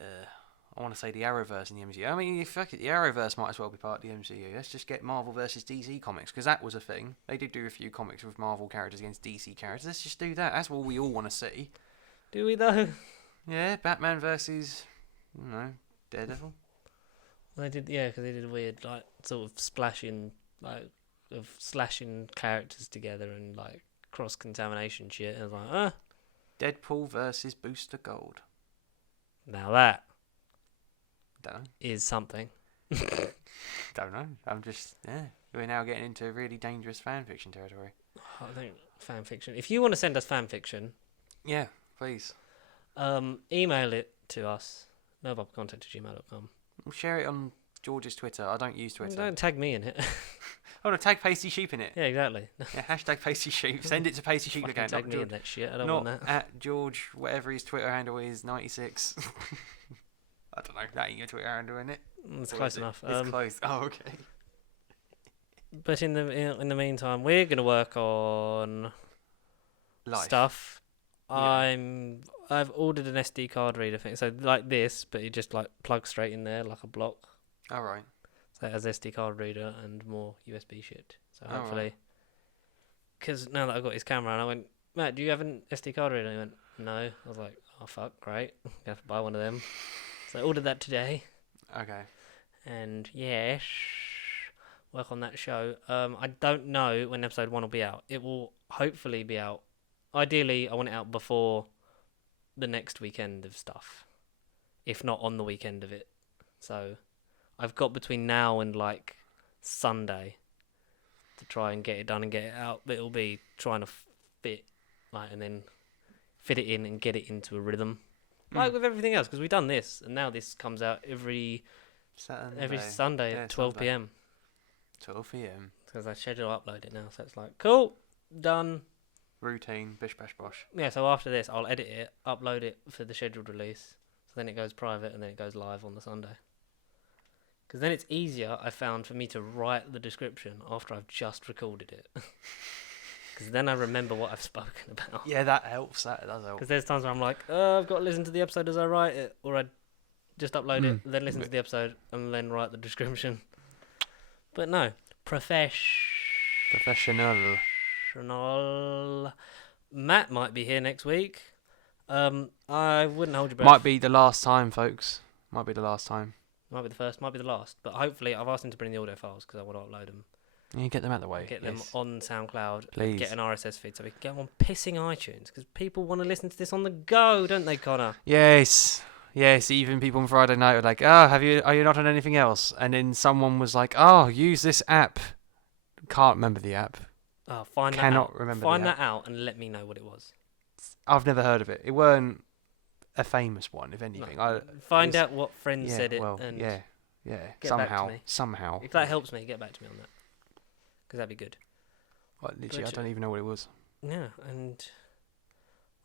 I want to say the Arrowverse in the MCU. I mean, fuck it, the Arrowverse might as well be part of the MCU. Let's just get Marvel versus DC comics, because that was a thing. They did do a few comics with Marvel characters against DC characters. Let's just do that. That's what we all want to see. Do we though? Yeah, Batman versus, Daredevil. Well, they did, because they did a weird, like, sort of splashing, like, of slashing characters together and, like, cross-contamination shit. I was like, Deadpool versus Booster Gold. Now that Don't know. is something. Don't know. I'm just, we're now getting into really dangerous fan fiction territory. I think fan fiction. If you want to send us fan fiction, yeah, please. Email it to us. nobubcontact@gmail.com. We'll share it on George's Twitter. I don't use Twitter. Don't tag me in it. Oh no, tag Pasty Sheep in it. Yeah, exactly. Yeah, hashtag Pasty Sheep. Send it to Pasty Sheep Fucking again. tag Not me George, in that shit. I don't not want that. at George, whatever his Twitter handle is, 96. I don't know. That ain't your Twitter handle, isn't it? It's close enough. It's close. Oh, okay. But in the meantime, we're gonna work on stuff. Yeah. I've ordered an SD card reader thing, so like this, but it just like plugs straight in there like a block. All right. So it has SD card reader and more USB shit. So Oh, hopefully, because now that I've got his camera, and I went, Matt, do you have an SD card reader? And he went, no. I was like, oh fuck, great. I'm gonna have to buy one of them. So I ordered that today. Okay. And yes, work on that show. I don't know when episode 1 will be out. It will hopefully be out. Ideally, I want it out before the next weekend of stuff, if not on the weekend of it. So I've got between now and like Sunday to try and get it done and get it out. But it'll be trying to fit, like, and then fit it in and get it into a rhythm, like with everything else. Because we've done this, and now this comes out every Sunday at 12 p.m. 12 p.m. Because I schedule upload it now, so it's like, cool, done. Routine, bish bash bosh. Yeah, so after this, I'll edit it, upload it for the scheduled release. So then it goes private, and then it goes live on the Sunday. Because then it's easier, I found, for me to write the description after I've just recorded it. Because then I remember what I've spoken about. Yeah, that helps. That does help. Because there's times where I'm like, I've got to listen to the episode as I write it, or I just upload it, then listen to the episode, and then write the description. But no, Professional. Matt might be here next week. I wouldn't hold your breath. Might be the last time, folks. Might be the last time. Might be the first, might be the last. But hopefully, I've asked him to bring the audio files because I want to upload them. You get them out of the way. Get them on SoundCloud. Please. Get an RSS feed so we can get them on pissing iTunes. Because people want to listen to this on the go, don't they, Connor? Yes. Yes, even people on Friday night were like, are you not on anything else? And then someone was like, use this app. Can't remember the app. Oh, find that Cannot out. remember Find the app. that out and let me know what it was. I've never heard of it. It weren't a famous one, if anything. No. Find out what friend said it. Well, and yeah. get back to me. Somehow. If that helps me, get back to me on that. Because that'd be good. Well, literally, I don't even know what it was. Yeah, and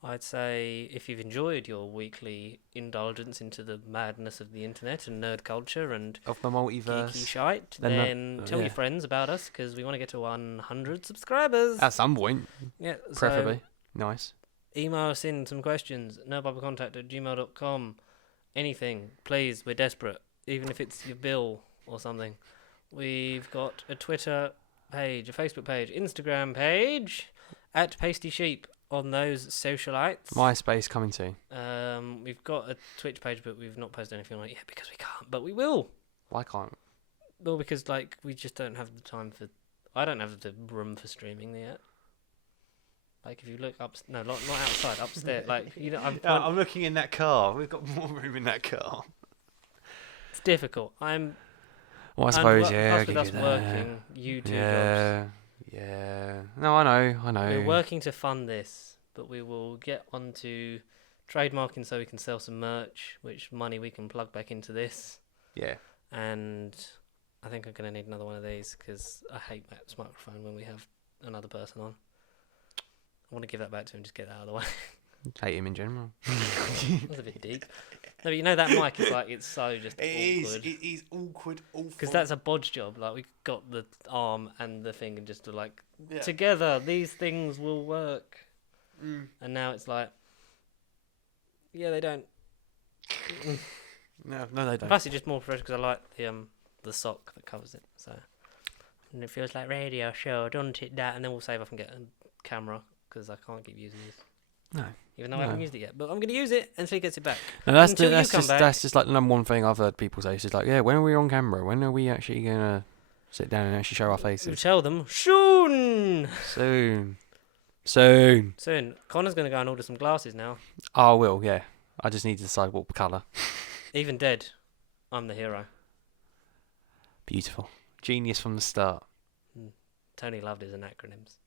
I'd say if you've enjoyed your weekly indulgence into the madness of the internet and nerd culture and Of the multiverse. geeky shite, Then then tell your friends about us because we want to get to 100 subscribers. At some point, Yeah, preferably. Nice. Email us in some questions, nerdbiblecontact@gmail.com. Anything, please, we're desperate. Even if it's your bill or something. We've got a Twitter page, a Facebook page, Instagram page, @PastySheep on those socialites. MySpace coming too. We've got a Twitch page, but we've not posted anything on it yet because we can't, but we will. Why can't? Well, because, like, we just don't have the time for... I don't have the room for streaming yet. Like, if you look up... No, not outside, upstairs. Like, you know, I'm looking in that car. We've got more room in that car. It's difficult. Well, I suppose, yeah. Plus with us working, you two jobs. Yeah. No, I know. We're working to fund this, but we will get onto trademarking so we can sell some merch, which money we can plug back into this. Yeah. And I think I'm going to need another one of these because I hate Matt's microphone when we have another person on. I want to give that back to him, just get that out of the way. Hate him in general. That's a bit deep. No, but you know that mic is like, it's so just awkward. It is awkward, awful. Because that's a bodge job. Like, we got the arm and the thing and just like, together, these things will work. And now it's like, yeah, they don't. No, they don't. Plus, it's just more professional because I like the sock that covers it. So, and it feels like radio show, doesn't it? That, and then we'll save up and get a camera because I can't keep using this. No. Even though I haven't used it yet, but I'm going to use it until he gets it back. No, that's just like the number one thing I've heard people say. It's just like, yeah, when are we on camera? When are we actually gonna sit down and actually show our faces? We'll tell them soon. Soon. Connor's going to go and order some glasses now. Oh, I will. Yeah. I just need to decide what colour. Even dead, I'm the hero. Beautiful. Genius from the start. Tony loved his acronyms.